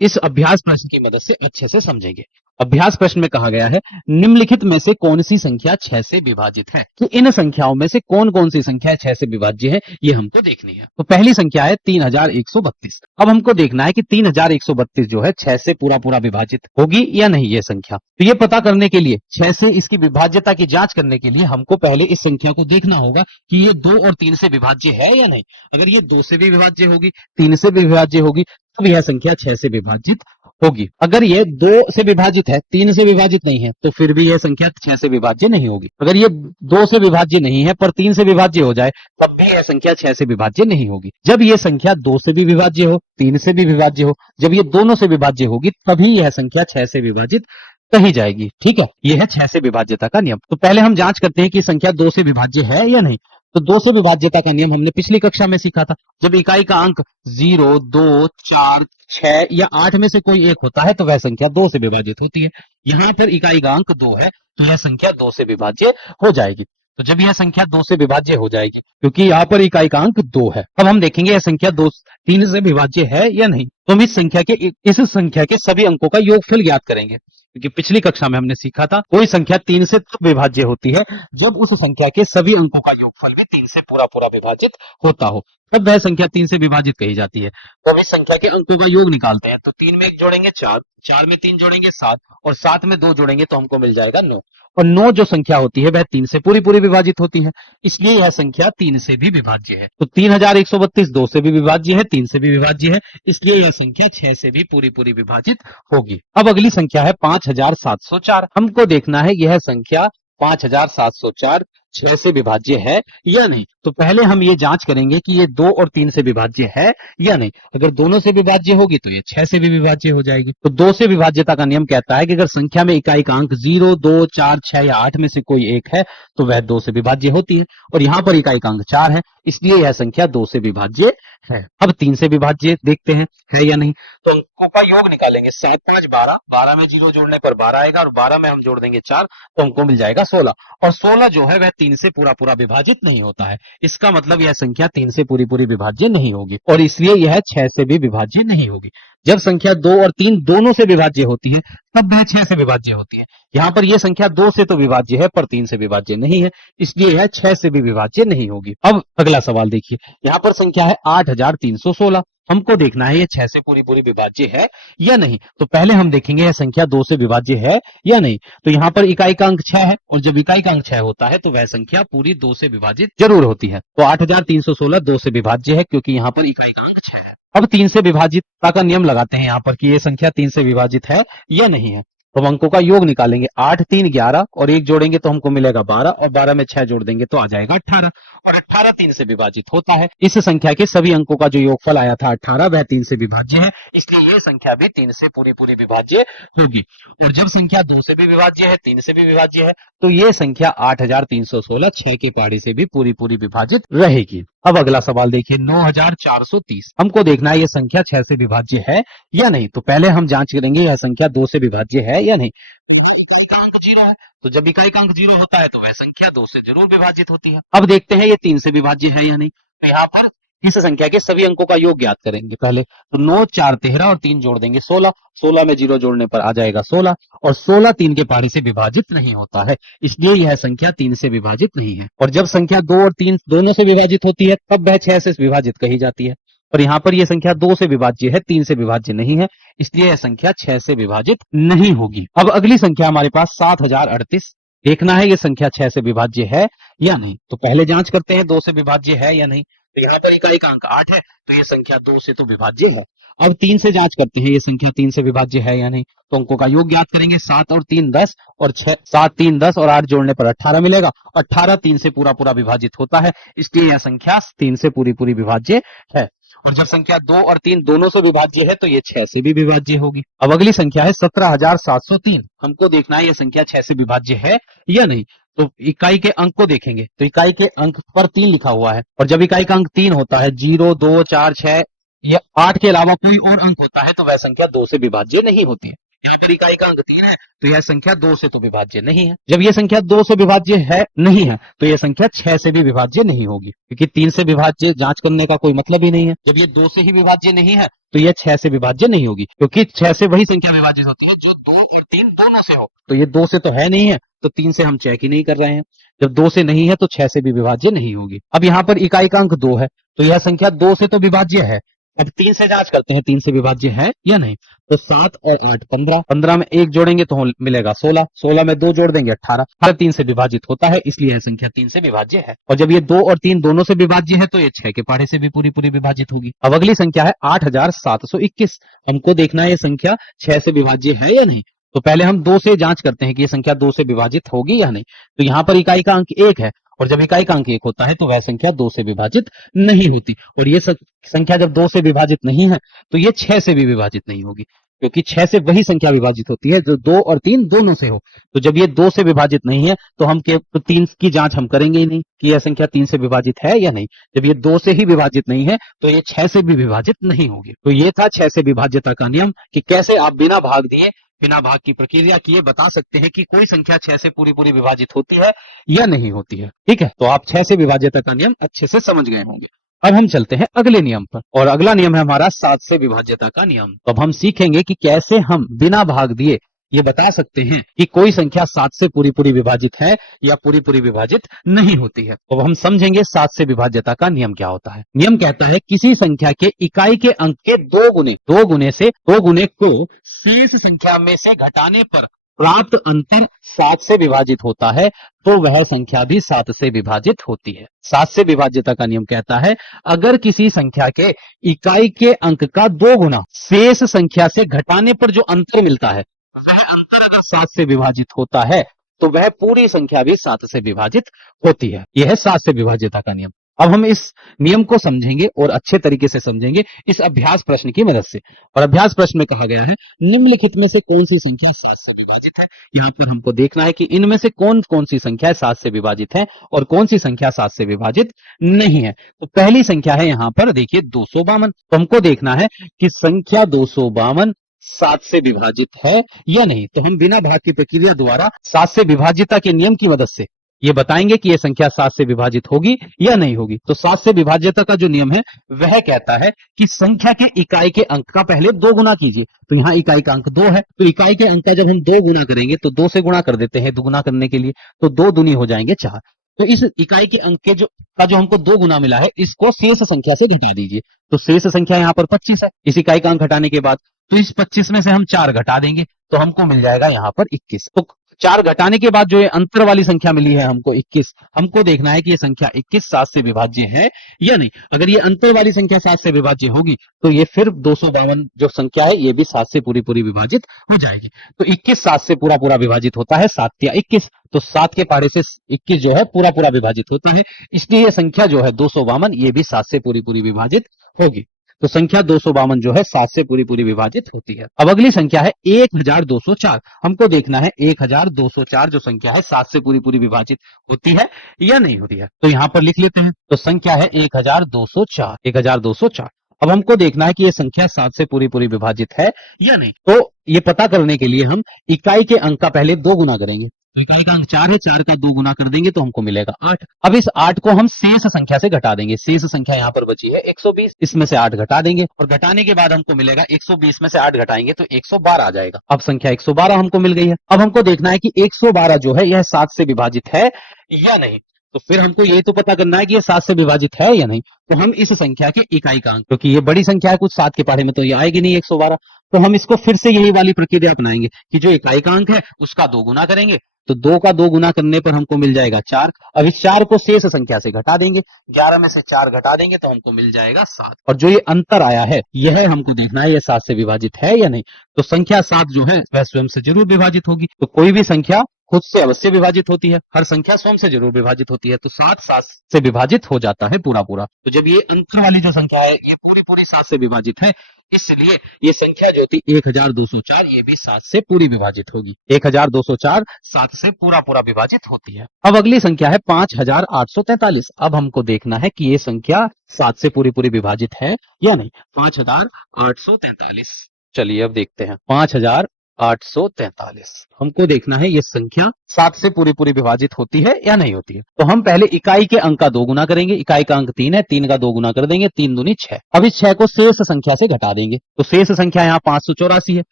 इस अभ्यास प्रश्न की मदद से अच्छे से समझेंगे। अभ्यास प्रश्न में कहा गया है निम्नलिखित में से कौन सी संख्या 6 से विभाजित है, तो इन संख्याओं में से कौन कौन सी संख्या 6 से विभाज्य है ये हमको देखनी है। तो पहली संख्या है 3132। अब हमको देखना है कि 3132 जो है 6 से पूरा पूरा विभाजित होगी या नहीं ये संख्या। तो ये पता करने के लिए 6 से इसकी विभाज्यता की जांच करने के लिए हमको पहले इस संख्या को देखना होगा कि ये 2 और 3 से विभाज्य है या नहीं। अगर ये 2 से भी विभाज्य होगी, 3 से भी विभाज्य होगी, तब यह संख्या 6 से विभाजित होगी। अगर ये 2 से विभाजित है, 3 से विभाजित नहीं है, तो फिर भी यह संख्या 6 से विभाज्य नहीं होगी। अगर ये 2 से विभाज्य नहीं है पर 3 से विभाज्य हो जाए, तब भी यह संख्या 6 से विभाज्य नहीं होगी। जब यह संख्या 2 से भी विभाज्य हो, 3 से भी विभाज्य हो, जब ये दोनों से विभाज्य होगी, तभी यह संख्या 6 से विभाजित कही जाएगी। ठीक है, यह है 6 से विभाज्यता का नियम। तो पहले हम जांच करते हैं कि संख्या 2 से विभाज्य है या नहीं। तो 2 से विभाज्यता का नियम हमने पिछली कक्षा में सीखा था। जब इकाई का अंक 0, 2, 4, 6 या 8 में से कोई एक होता है तो वह संख्या 2 से विभाजित होती है। यहाँ पर इकाई का अंक 2 है, तो यह संख्या 2 से विभाज्य हो जाएगी। तो जब यह संख्या 2 से विभाज्य हो जाएगी, क्योंकि यहाँ पर इकाई का अंक 2 है, अब हम देखेंगे यह संख्या 3 से विभाज्य है या नहीं। तो हम इस संख्या के सभी अंकों का योगफल ज्ञात करेंगे, क्योंकि पिछली कक्षा में हमने सीखा था कोई संख्या 3 से तब विभाज्य होती है जब उस संख्या के सभी अंकों का योगफल भी 3 से पूरा पूरा विभाजित होता हो, तब वह संख्या 3 से विभाजित कही जाती है। तो हम इस संख्या के अंकों का योग निकालते हैं। तो 3 में 1 जोड़ेंगे 4, 4 में 3 जोड़ेंगे 7, और 7 में 2 जोड़ेंगे तो हमको मिल जाएगा 9। और 9 जो संख्या होती है वह 3 से पूरी पूरी विभाजित होती है, इसलिए यह संख्या 3 से भी विभाज्य है। तो 3132 2 से भी विभाज्य है, 3 से भी विभाज्य है, इसलिए यह संख्या 6 से भी पूरी पूरी विभाजित होगी। अब अगली संख्या है 5704। हमको देखना है यह संख्या 5704 6 से विभाज्य है या नहीं। तो पहले हम ये जांच करेंगे कि ये 2 और 3 से विभाज्य है या नहीं। अगर दोनों से विभाज्य होगी तो ये 6 से भी विभाज्य हो जाएगी। तो 2 से विभाज्यता का नियम कहता है कि अगर संख्या में इकाई का अंक 0, 2, 4, 6 या 8 में से कोई एक है तो वह 2 से विभाज्य होती है, और यहाँ पर इकाई का अंक 4 है, इसलिए यह संख्या 2 से विभाज्य है। अब 3 से विभाज्य देखते हैं है या नहीं। तो अंकों का योग निकालेंगे। 7, 5, 12, 12 में 0 जोड़ने पर 12 आएगा, और 12 में हम जोड़ देंगे 4, तो हमको मिल जाएगा 16। और 16 जो है वह 3 से पूरा पूरा विभाजित नहीं होता है, इसका मतलब यह संख्या 3 से पूरी पूरी विभाज्य नहीं होगी, और इसलिए यह 6 से भी विभाज्य नहीं होगी। जब संख्या 2 और 3 दोनों से विभाज्य होती है तब वह 6 से विभाज्य होती है। यहाँ पर यह संख्या 2 से तो विभाज्य है पर 3 से विभाज्य नहीं है, इसलिए यह 6 से भी विभाज्य नहीं होगी। अब अगला सवाल देखिए, यहाँ पर संख्या है 8316। हमको देखना है ये 6 से पूरी पूरी विभाज्य है या नहीं। तो पहले हम देखेंगे यह संख्या 2 से विभाज्य है या नहीं। तो यहाँ पर इकाई का अंक 6 है और जब इकाई का अंक 6 होता है तो वह संख्या पूरी 2 से विभाजित जरूर होती है। तो 8316 2 से विभाज्य है क्योंकि यहाँ पर इकाई का अंक 6 है। अब 3 से विभाजितता का नियम लगाते हैं यहाँ पर कि ये संख्या 3 से विभाजित है या नहीं है। तो हम अंकों का योग निकालेंगे, 8 3 11 और 1 जोड़ेंगे तो हमको मिलेगा 12 और 12 में 6 जोड़ देंगे तो आ जाएगा 18 और 18 3 से विभाजित होता है। इस संख्या के सभी अंकों का जो योगफल आया था 18 वह 3 से विभाज्य है, इसलिए यह संख्या भी 3 से पूरी पूरी विभाज्य होगी। और जब संख्या 2 से भी विभाज्य है, 3 से भी विभाज्य है, तो यह संख्या 8316 6 की पहाड़ी से भी पूरी पूरी विभाजित रहेगी। अब अगला सवाल देखिए, 9430। हमको देखना है यह संख्या 6 से विभाज्य है या नहीं। तो पहले हम जांच करेंगे यह संख्या 2 से विभाज्य है या नहीं। इसका अंक 0 है, तो जब इकाई का अंक 0 होता है तो वह संख्या 2 से जरूर विभाजित होती है। अब देखते हैं ये 3 से विभाज्य है या नहीं। तो यहाँ पर इस संख्या के सभी अंकों का योग ज्ञात करेंगे पहले। तो 9 4 13 और 3 जोड़ देंगे 16, 16 में 0 जोड़ने पर आ जाएगा 16 और 16 3 के पहाड़ी से विभाजित नहीं होता है, इसलिए यह संख्या 3 से विभाजित नहीं है। और जब संख्या 2 और 3 दोनों से विभाजित होती है तब वह 6 से विभाजित कही जाती है। और यहाँ पर यह संख्या 2 से विभाज्य है, 3 से विभाज्य नहीं है, इसलिए यह संख्या 6 से विभाजित नहीं होगी। अब अगली संख्या हमारे पास 7038। देखना है यह संख्या 6 से विभाज्य है या नहीं। तो पहले जांच करते हैं 2 से विभाज्य है या नहीं। तो यहाँ पर इकाई का अंक 8 है, तो यह संख्या 2 से तो विभाज्य है। अब 3 से जांच करते हैं यह संख्या 3 से विभाज्य है या नहीं। तो अंकों का योग ज्ञात करेंगे, 7 और 3 10 और 6 7 3 10 और 8 जोड़ने पर 18 मिलेगा। 18 3 से पूरा पूरा विभाजित होता है, इसलिए यह संख्या 3 से पूरी पूरी विभाज्य है। और जब संख्या 2 और 3 दोनों से विभाज्य है तो ये 6 से भी विभाज्य होगी। अब अगली संख्या है 17703। हमको देखना है यह संख्या 6 से विभाज्य है या नहीं। तो इकाई के अंक को देखेंगे, तो इकाई के अंक पर 3 लिखा हुआ है और जब इकाई का अंक 3 होता है, 0 2 4 6 या 8 के अलावा कोई और अंक होता है तो वह संख्या 2 से विभाज्य नहीं होती है। यहाँ पर इकाई का अंक 3 है तो यह संख्या 2 से तो विभाज्य नहीं है। जब यह संख्या 2 से विभाज्य है नहीं है तो यह संख्या 6 से भी विभाज्य नहीं होगी, क्योंकि 3 से विभाज्य जांच करने का कोई मतलब ही नहीं है। जब ये 2 से ही विभाज्य नहीं है तो यह 6 से विभाज्य नहीं होगी, क्योंकि 6 से वही संख्या विभाजित होती है जो 2 और 3 दोनों से हो। तो ये 2 से तो है नहीं है, तो 3 से हम चेक ही नहीं कर रहे हैं। जब 2 से नहीं है तो 6 से भी विभाज्य नहीं होगी। अब यहाँ पर इकाई का अंक 2 है, तो यह संख्या 2 से तो विभाज्य है। अब 3 से जांच करते हैं 3 से विभाज्य है या नहीं। तो 7 और 8 15, 15 में 1 जोड़ेंगे तो मिलेगा 16, 16 में 2 जोड़ देंगे 18, हर 3 से विभाजित होता है, इसलिए यह संख्या 3 से विभाज्य है। और जब ये 2 और 3 दोनों से विभाज्य है तो ये 6 के पहाड़े से भी पूरी पूरी विभाजित होगी। अब अगली संख्या है 8721। हमको देखना है ये संख्या 6 से विभाज्य है या नहीं। तो पहले हम 2 से जांच करते हैं कि ये संख्या 2 से विभाजित होगी या नहीं। तो यहाँ पर इकाई का अंक 1 है और जब इकाई का अंक 1 होता है तो वह संख्या 2 से विभाजित नहीं होती। और ये संख्या जब 2 से विभाजित नहीं है तो ये 6 से भी विभाजित नहीं होगी, क्योंकि 6 से वही संख्या विभाजित होती है जो 2 और 3 दोनों से हो। तो जब ये 2 से विभाजित नहीं है तो हम 3 की जांच हम करेंगे ही नहीं कि यह संख्या 3 से विभाजित है या नहीं। जब ये 2 से ही विभाजित नहीं है तो ये 6 से भी विभाजित नहीं होगी। तो ये था 6 से विभाज्यता का नियम कि कैसे आप बिना भाग दिए, बिना भाग की प्रक्रिया किए बता सकते हैं कि कोई संख्या 6 से पूरी पूरी विभाजित होती है या नहीं होती है। ठीक है, तो आप 6 से विभाज्यता का नियम अच्छे से समझ गए होंगे। अब हम चलते हैं अगले नियम पर, और अगला नियम है हमारा 7 से विभाज्यता का नियम। तो अब हम सीखेंगे कि कैसे हम बिना भाग दिए ये बता सकते हैं कि कोई संख्या 7 से पूरी पूरी विभाजित है या पूरी पूरी विभाजित नहीं होती है। तो हम समझेंगे 7 से विभाज्यता का नियम क्या होता है। नियम कहता है किसी संख्या के इकाई के अंक के 2 गुने को शेष संख्या में से घटाने पर प्राप्त अंतर 7 से विभाजित होता है तो वह संख्या भी 7 से विभाजित होती है। 7 से विभाज्यता का नियम कहता है अगर किसी संख्या के इकाई के अंक का 2 गुना शेष संख्या से घटाने पर जो अंतर मिलता है, वह अंतर अगर 7 से विभाजित होता है तो वह पूरी संख्या भी 7 से विभाजित होती है। यह है 7 से विभाज्यता का नियम। अब हम इस नियम को समझेंगे और अच्छे तरीके से समझेंगे इस अभ्यास प्रश्न की मदद से। और अभ्यास प्रश्न में कहा गया है निम्नलिखित में से कौन सी संख्या 7 से विभाजित है। यहाँ पर हमको देखना है कि इनमें से कौन कौन सी संख्या 7 से विभाजित है और कौन सी संख्या 7 से विभाजित नहीं है। तो पहली संख्या है यहाँ पर देखिए 252। तो हमको देखना है कि संख्या 252 7 से विभाजित है या नहीं। तो हम बिना भाग की प्रक्रिया द्वारा 7 से विभाज्यता के नियम की मदद से ये बताएंगे कि ये संख्या 7 से विभाजित होगी या नहीं होगी। तो 7 से विभाज्यता का जो नियम है वह कहता है कि संख्या के इकाई के अंक का पहले 2 गुना कीजिए। तो यहाँ इकाई का अंक 2 है, तो इकाई के अंक का जब हम 2 गुना करेंगे तो 2 से गुणा कर देते हैं दुगुना करने के लिए, तो 2 दूनी हो जाएंगे 4। तो इस इकाई के अंक के जो हमको 2 गुना मिला है, इसको शेष संख्या से घटा दीजिए। तो शेष संख्या यहाँ पर 25 है इस इकाई का अंक घटाने के बाद। तो इस 25 में से हम 4 घटा देंगे तो हमको मिल जाएगा यहाँ पर 21। तो 4 घटाने के बाद जो ये अंतर वाली संख्या मिली है हमको 21, हमको देखना है कि ये संख्या 21 7 से विभाज्य है या नहीं। अगर ये अंतर वाली संख्या 7 से विभाज्य होगी तो ये फिर 252 जो संख्या है ये भी 7 से पूरी पूरी विभाजित हो जाएगी। तो 21 7 से पूरा पूरा विभाजित होता है, 7 या 21, तो 7 के पहाड़े से 21 जो है पूरा पूरा विभाजित होता है, इसलिए ये संख्या जो है 252 ये भी 7 से पूरी पूरी विभाजित होगी। तो संख्या 252 जो है 7 से पूरी पूरी विभाजित होती है। अब अगली संख्या है 1204। हमको देखना है 1204 जो संख्या है 7 से पूरी पूरी विभाजित होती है या नहीं होती है। तो यहां पर लिख लेते हैं। तो संख्या है 1204, 1204। अब हमको देखना है कि यह संख्या 7 से पूरी पूरी विभाजित है या नहीं। तो ये पता करने के लिए हम इकाई के अंक का पहले 2 गुना करेंगे। तो इकाई का अंक 4 है, 4 का 2 गुना कर देंगे तो हमको मिलेगा 8। अब इस 8 को हम शेष संख्या से घटा देंगे। शेष संख्या यहाँ पर बची है 120, इसमें से 8 घटा देंगे और घटाने के बाद हमको मिलेगा 120 में से 8 घटाएंगे तो 112 आ जाएगा। अब संख्या 112 हमको मिल गई है। अब हमको देखना है कि 112 जो है यह 7 से विभाजित है या नहीं। तो फिर हमको ये तो पता करना है कि ये 7 से विभाजित है या नहीं। तो हम इस संख्या के इकाई का अंक, क्योंकि ये बड़ी संख्या है कुछ 7 के पहाड़े में तो ये आएगी नहीं 112, तो हम इसको फिर से यही वाली प्रक्रिया अपनाएंगे कि जो इकाई का अंक है उसका 2 गुना करेंगे। तो 2 का 2 गुना करने पर हमको मिल जाएगा 4। अब इस 4 को शेष संख्या से घटा देंगे, 11 में से 4 घटा देंगे तो हमको मिल जाएगा 7। और जो ये अंतर आया है यह हमको देखना है ये 7 से विभाजित है या नहीं। तो संख्या 7 जो है वह स्वयं से जरूर विभाजित होगी। तो कोई भी संख्या खुद से अवश्य विभाजित होती है, हर संख्या स्वयं से जरूर विभाजित होती है। तो 7 7 से विभाजित हो जाता है पूरा पूरा। तो जब ये अंतर वाली जो संख्या है ये पूरी पूरी 7 से विभाजित है, इसलिए ये संख्या जो थी 1204 ये भी 7 से पूरी विभाजित होगी। 1204 7 से पूरा पूरा विभाजित होती है। अब अगली संख्या है 5843। अब हमको देखना है कि ये संख्या 7 से पूरी पूरी विभाजित है या नहीं। 5843, चलिए अब देखते हैं। 5843 हमको देखना है ये संख्या 7 से पूरी पूरी विभाजित होती है या नहीं होती है। तो हम पहले इकाई के अंक का 2 गुना करेंगे। इकाई का अंक 3 है, 3 का 2 गुना कर देंगे, 3 दूनी 6। अब इस 6 को शेष संख्या से घटा देंगे। तो शेष संख्या यहाँ 584 है,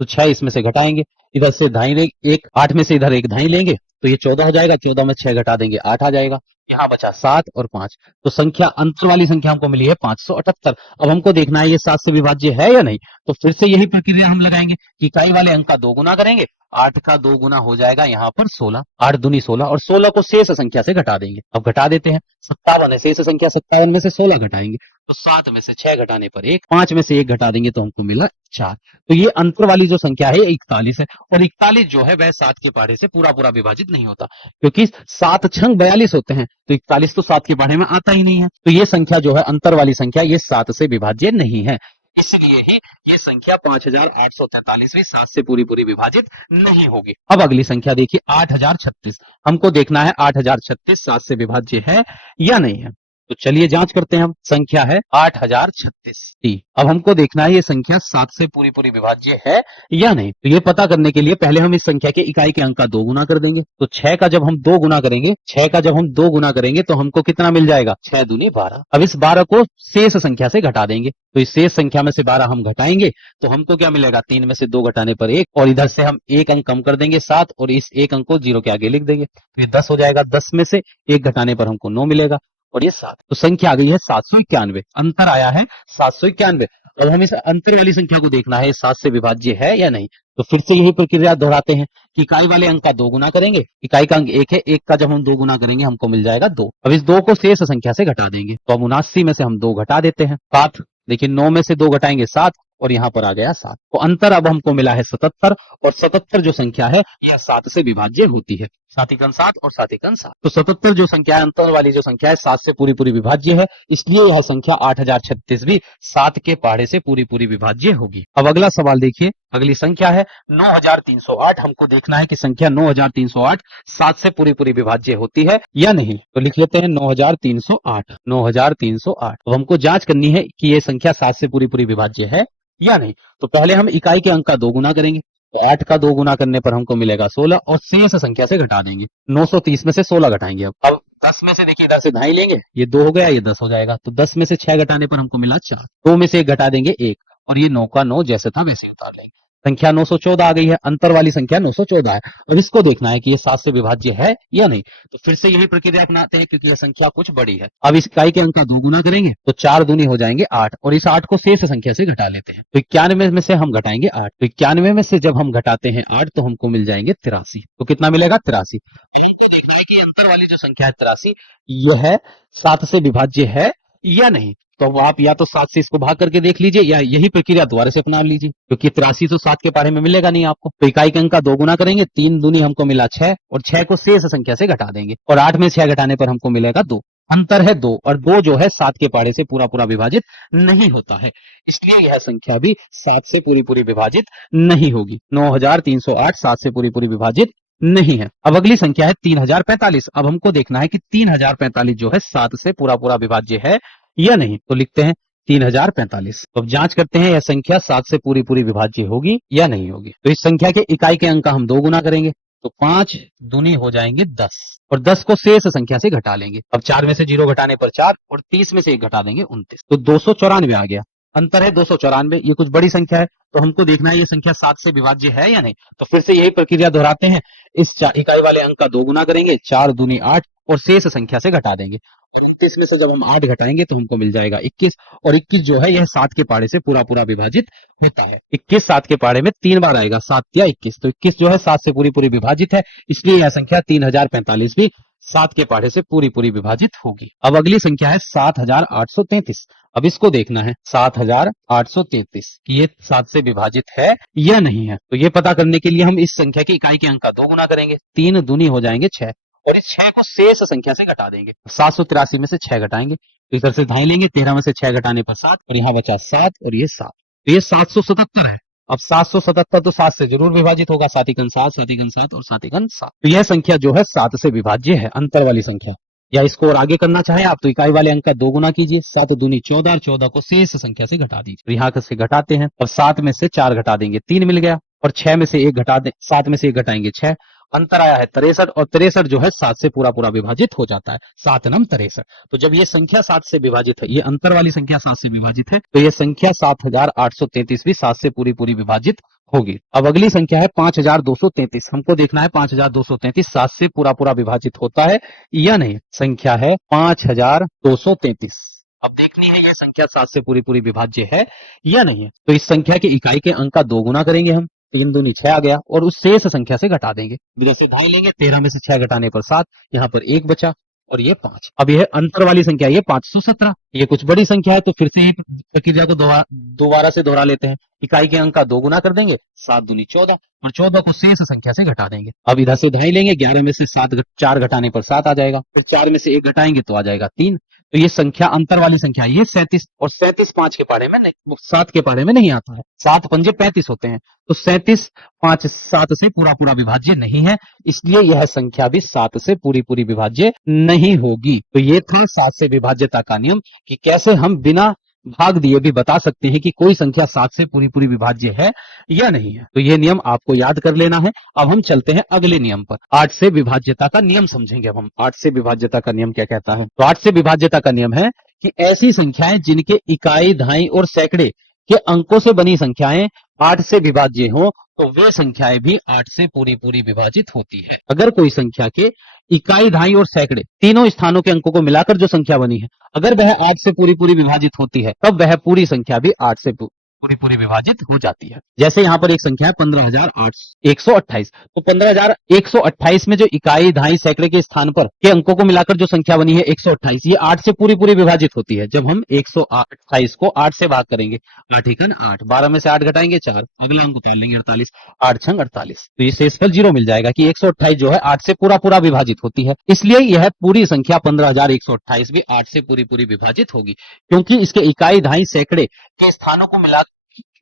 तो 6 इसमें से घटाएंगे, इधर से धाई एक 8 में से इधर एक धाई लेंगे तो ये 14 हो जाएगा। 14 में 6 घटा देंगे 8 आ जाएगा। यहाँ बचा 7 और 5। तो संख्या अंतर वाली संख्या हमको मिली है 578। अब हमको देखना है ये 7 से विभाज्य है या नहीं। तो फिर से यही प्रक्रिया हम लगाएंगे कि इकाई वाले अंक का 2 गुना करेंगे, 8 का 2 गुना हो जाएगा यहाँ पर 16, 8 दूनी 16 और 16 को शेष संख्या से घटा देंगे। अब घटा देते हैं, 57 है शेष संख्या, 57 में से 16 घटाएंगे तो 7 में से 6 घटाने पर 1, 5 में से 1 घटा देंगे तो हमको मिला 4। तो ये अंतर वाली जो संख्या है 41 है, और 41 जो है वह 7 के पहाड़े से पूरा पूरा विभाजित नहीं होता, क्योंकि 7 छंग 42 होते हैं, तो 41 तो 7 के पहाड़े में आता ही नहीं है। तो ये संख्या जो है अंतर वाली संख्या ये 7 से विभाज्य नहीं है, इसलिए ही ये संख्या 5843 भी 7 से पूरी पूरी विभाजित नहीं होगी। अब अगली संख्या देखिए 8036। हमको देखना है 8036 7 से विभाज्य है या नहीं है। तो चलिए जांच करते हैं हम। संख्या है 8036। अब हमको देखना है ये संख्या 7 से पूरी पूरी विभाज्य है या नहीं। तो ये पता करने के लिए पहले हम इस संख्या के इकाई के अंक का 2 गुना कर देंगे। तो 6 का जब हम 2 गुना करेंगे, 6 का जब हम 2 गुना करेंगे तो हमको कितना मिल जाएगा, 6 दूनी 12। अब इस 12 को शेष संख्या से घटा देंगे। तो इस शेष संख्या में से 12 हम घटाएंगे तो हमको क्या मिलेगा, 3 में से 2 घटाने पर 1, और इधर से हम 1 अंक कम कर देंगे 7, और इस 1 अंक को 0 के आगे लिख देंगे तो ये 10 हो जाएगा। 10 में से 1 घटाने पर हमको 9 मिलेगा और ये 7। तो संख्या आ गई है 791। अंतर आया है 791। अब हम इस अंतर वाली संख्या को देखना है 7 से विभाज्य है या नहीं। तो फिर से यही प्रक्रिया दोहराते हैं कि इकाई वाले अंक का 2 गुना करेंगे। इकाई का अंक 1 है, 1 का जब हम 2 गुना करेंगे हमको मिल जाएगा 2। अब इस 2 को शेष संख्या से घटा देंगे। तो अब 79 में से हम 2 घटा देते हैं, 7। देखिए 9 में से 2 घटाएंगे 7, और यहाँ पर आ गया 7। तो अंतर अब हमको मिला है 77, और 77 जो संख्या है यह 7 से विभाज्य होती है। 7 और 7। तो 77 जो संख्या है, अंतर वाली जो संख्या है, 7 से पूरी पूरी विभाज्य है, इसलिए यह संख्या 8036 भी 7 के पहाड़े से पूरी पूरी विभाज्य होगी। अब अगला सवाल देखिए, अगली संख्या है 9308। हमको देखना है कि संख्या 9308 7 से पूरी पूरी विभाज्य होती है या नहीं। तो लिख लेते हैं 9308। 9308। अब हमको जांच करनी है कि यह संख्या 7 से पूरी पूरी विभाज्य है या नहीं। तो पहले हम इकाई के अंक का 2 गुना करेंगे। तो 8 का 2 गुना करने पर हमको मिलेगा 16 और शेष संख्या से घटा देंगे। 930 में से 16 घटाएंगे। अब 10 में से देखिए इधर से ढाई लेंगे, ये 2 हो गया, ये 10 हो जाएगा। तो 10 में से 6 घटाने पर हमको मिला 4, 2 में से 1 घटा देंगे 1, और ये 9 का 9 जैसे था वैसे ही उतार लेंगे। संख्या 914 आ गई है, अंतर वाली संख्या 914 है। अब इसको देखना है कि ये 7 से विभाज्य है या नहीं। तो फिर से यही प्रक्रिया अपनाते हैं, क्योंकि यह संख्या कुछ बड़ी है। अब इस इकाई के अंक का 2 गुना करेंगे तो 4 दूनी हो जाएंगे 8, और इस 8 को शेष संख्या से घटा लेते हैं। तो 91 में से हम घटाएंगे 8, तो 91 में से जब हम घटाते हैं 8 तो हमको मिल जाएंगे 83। तो कितना मिलेगा? 83। देखना है कि अंतर वाली जो संख्या है 83, यह 7 से विभाज्य है या नहीं। तो अब आप या तो 7 से इसको भाग करके देख लीजिए, या यही प्रक्रिया दोबारा से अपना लीजिए, क्योंकि 83 तो 7 के पढ़े में मिलेगा नहीं आपको। तो इकाई के अंक का 2 गुना करेंगे, 3 दूनी हमको मिला 6, और 6 को शेष संख्या से घटा देंगे, और 8 में 6 घटाने पर हमको मिलेगा 2। अंतर है 2, और 2 जो है 7 के पहाड़े से पूरा पूरा विभाजित नहीं होता है, इसलिए यह संख्या भी 7 से पूरी पूरी विभाजित नहीं होगी। 9308 7 से पूरी पूरी विभाजित नहीं है। अब अगली संख्या है 3045। अब हमको देखना है कि 3045 जो है 7 से पूरा पूरा विभाज्य है या नहीं। तो लिखते हैं 3045। तो अब जांच करते हैं यह संख्या 7 से पूरी पूरी विभाज्य होगी या नहीं होगी। तो इस संख्या के इकाई के अंक का हम 2 गुना करेंगे, तो 5 दूनी हो जाएंगे 10, और 10 को शेष संख्या से घटा लेंगे। अब 4 में से 0 घटाने पर 4, और 30 में से 1 घटा देंगे 29, तो 294 आ गया। अंतर है 294, ये कुछ बड़ी संख्या है, तो हमको देखना है ये संख्या 7 से विभाज्य है या नहीं। तो फिर से यही प्रक्रिया दोहराते हैं, इस इकाई वाले अंक का 2 गुना करेंगे, 4 दूनी 8, और शेष संख्या से घटा देंगे। 31 में से जब हम 8 घटाएंगे तो हमको मिल जाएगा 21, और 21 जो है यह 7 के पहाड़े से पूरा पूरा विभाजित होता है। 21 7 के पहाड़े में 3 बार आएगा, 7 या 21, तो 21 जो है 7 से पूरी पूरी विभाजित है, इसलिए यह संख्या 3045 भी 7 के पहाड़े से पूरी पूरी विभाजित होगी। अब अगली संख्या है 7833। अब इसको देखना है 7833 कि ये 7 से विभाजित है या नहीं है। तो ये पता करने के लिए हम इस संख्या की इकाई के अंक का 2 गुना करेंगे, 3 दूनी हो जाएंगे 6, और इस 6 को शेष संख्या से घटा देंगे। 783 में से 6 घटाएंगे, तो इधर से ढाई लेंगे, 13 में से 6 घटाने पर 7, और यहाँ बचा 7, और ये 7, तो ये 777 है। अब 777 तो 7 से जरूर विभाजित होगा, 7 एकन 7, 7 एकन 7, और 7 एकन 7। तो यह संख्या जो है 7 से विभाज्य है, अंतर वाली संख्या। या इसको और आगे करना चाहे आप तो इकाई वाले अंक का 2 गुना कीजिए, 7 दूनी 14, और 14 को शेष संख्या से घटा दीजिए। यहाँ से घटाते हैं, और 7 में से 4 घटा देंगे, 3 मिल गया, और 6 में से 1 घटा दें, 7 में से 1 घटाएंगे 6, अंतर आया है 63, और 63 जो है 7 से पूरा पूरा विभाजित हो जाता है, 7 नम 63। तो जब ये संख्या 7 से विभाजित है, ये अंतर वाली संख्या 7 से विभाजित है, तो ये संख्या 7833 भी 7 से पूरी पूरी विभाजित होगी। अब अगली संख्या है 5233। हमको देखना है 5233 7 से पूरा पूरा विभाजित होता है या नहीं। संख्या है 5233। अब देखनी है यह संख्या 7 से पूरी पूरी विभाज्य है या नहीं है। तो इस संख्या के इकाई के अंक का 2 गुना करेंगे हम, 3 दूनी 6 आ गया, और उस शेष संख्या से घटा देंगे। जैसे ढाई लेंगे, 13 में से 6 घटाने पर 7, यहाँ पर 1 बचा, और ये 5। अब यह अंतर वाली संख्या ये 517, ये कुछ बड़ी संख्या है, तो फिर से ही प्रक्रिया को दोबारा से दोहरा लेते हैं। इकाई के अंक का 2 गुना कर देंगे, 7 दूनी 14, और 14 को शेष संख्या से घटा देंगे। अब इधर से ढाई लेंगे, 11 में से 4 घटाने पर 7 आ जाएगा, फिर 4 में से 1 घटाएंगे तो आ जाएगा 3। तो ये संख्या अंतर वाली संख्या ये 37, और 37 5 के पहाड़े में नहीं, 7 के पहाड़े में नहीं आता है। 7 पंजे 35 होते हैं, तो 37 5 7 से पूरा पूरा विभाज्य नहीं है, इसलिए यह संख्या भी 7 से पूरी पूरी विभाज्य नहीं होगी। तो ये था 7 से विभाज्यता का नियम, कि कैसे हम बिना भाग दिए भी बता सकते हैं कि कोई संख्या 7 से पूरी पूरी विभाज्य है या नहीं है। तो यह नियम आपको याद कर लेना है। अब हम चलते हैं अगले नियम पर। 8 से विभाज्यता का नियम समझेंगे अब हम। 8 से विभाज्यता का नियम क्या कहता है? तो 8 से विभाज्यता का नियम है कि ऐसी संख्याएं जिनके इकाई, दहाई और सैकड़े के अंकों से बनी संख्याएं 8 से विभाज्य हो, तो वे संख्याएं भी 8 से पूरी पूरी विभाजित होती है। अगर कोई संख्या के इकाई, दहाई और सैकड़े तीनों स्थानों के अंकों को मिलाकर जो संख्या बनी है, अगर वह 8 से पूरी पूरी विभाजित होती है, तब वह पूरी संख्या भी 8 से पूरी पूरी विभाजित हो जाती है। जैसे यहाँ पर एक संख्या है 15,128, तो 15,128 में जो इकाई, दहाई, सैकड़े के स्थान पर के अंकों को मिलाकर जो संख्या बनी है 128, ये 8 से पूरी पूरी विभाजित होती है। जब हम 128 को 8 से भाग करेंगे, 8 एकन 8, 12 में से 8 घटाएंगे 4, अगला अंक उतार लेंगे 48, 8 छंग 48, तो ये शेषफल 0 मिल जाएगा कि 128 जो है 8 से पूरा पूरा विभाजित होती है। इसलिए यह पूरी संख्या 15,128 भी 8 से पूरी पूरी विभाजित होगी, क्योंकि इसके इकाई, दहाई, सैकड़े के स्थानों को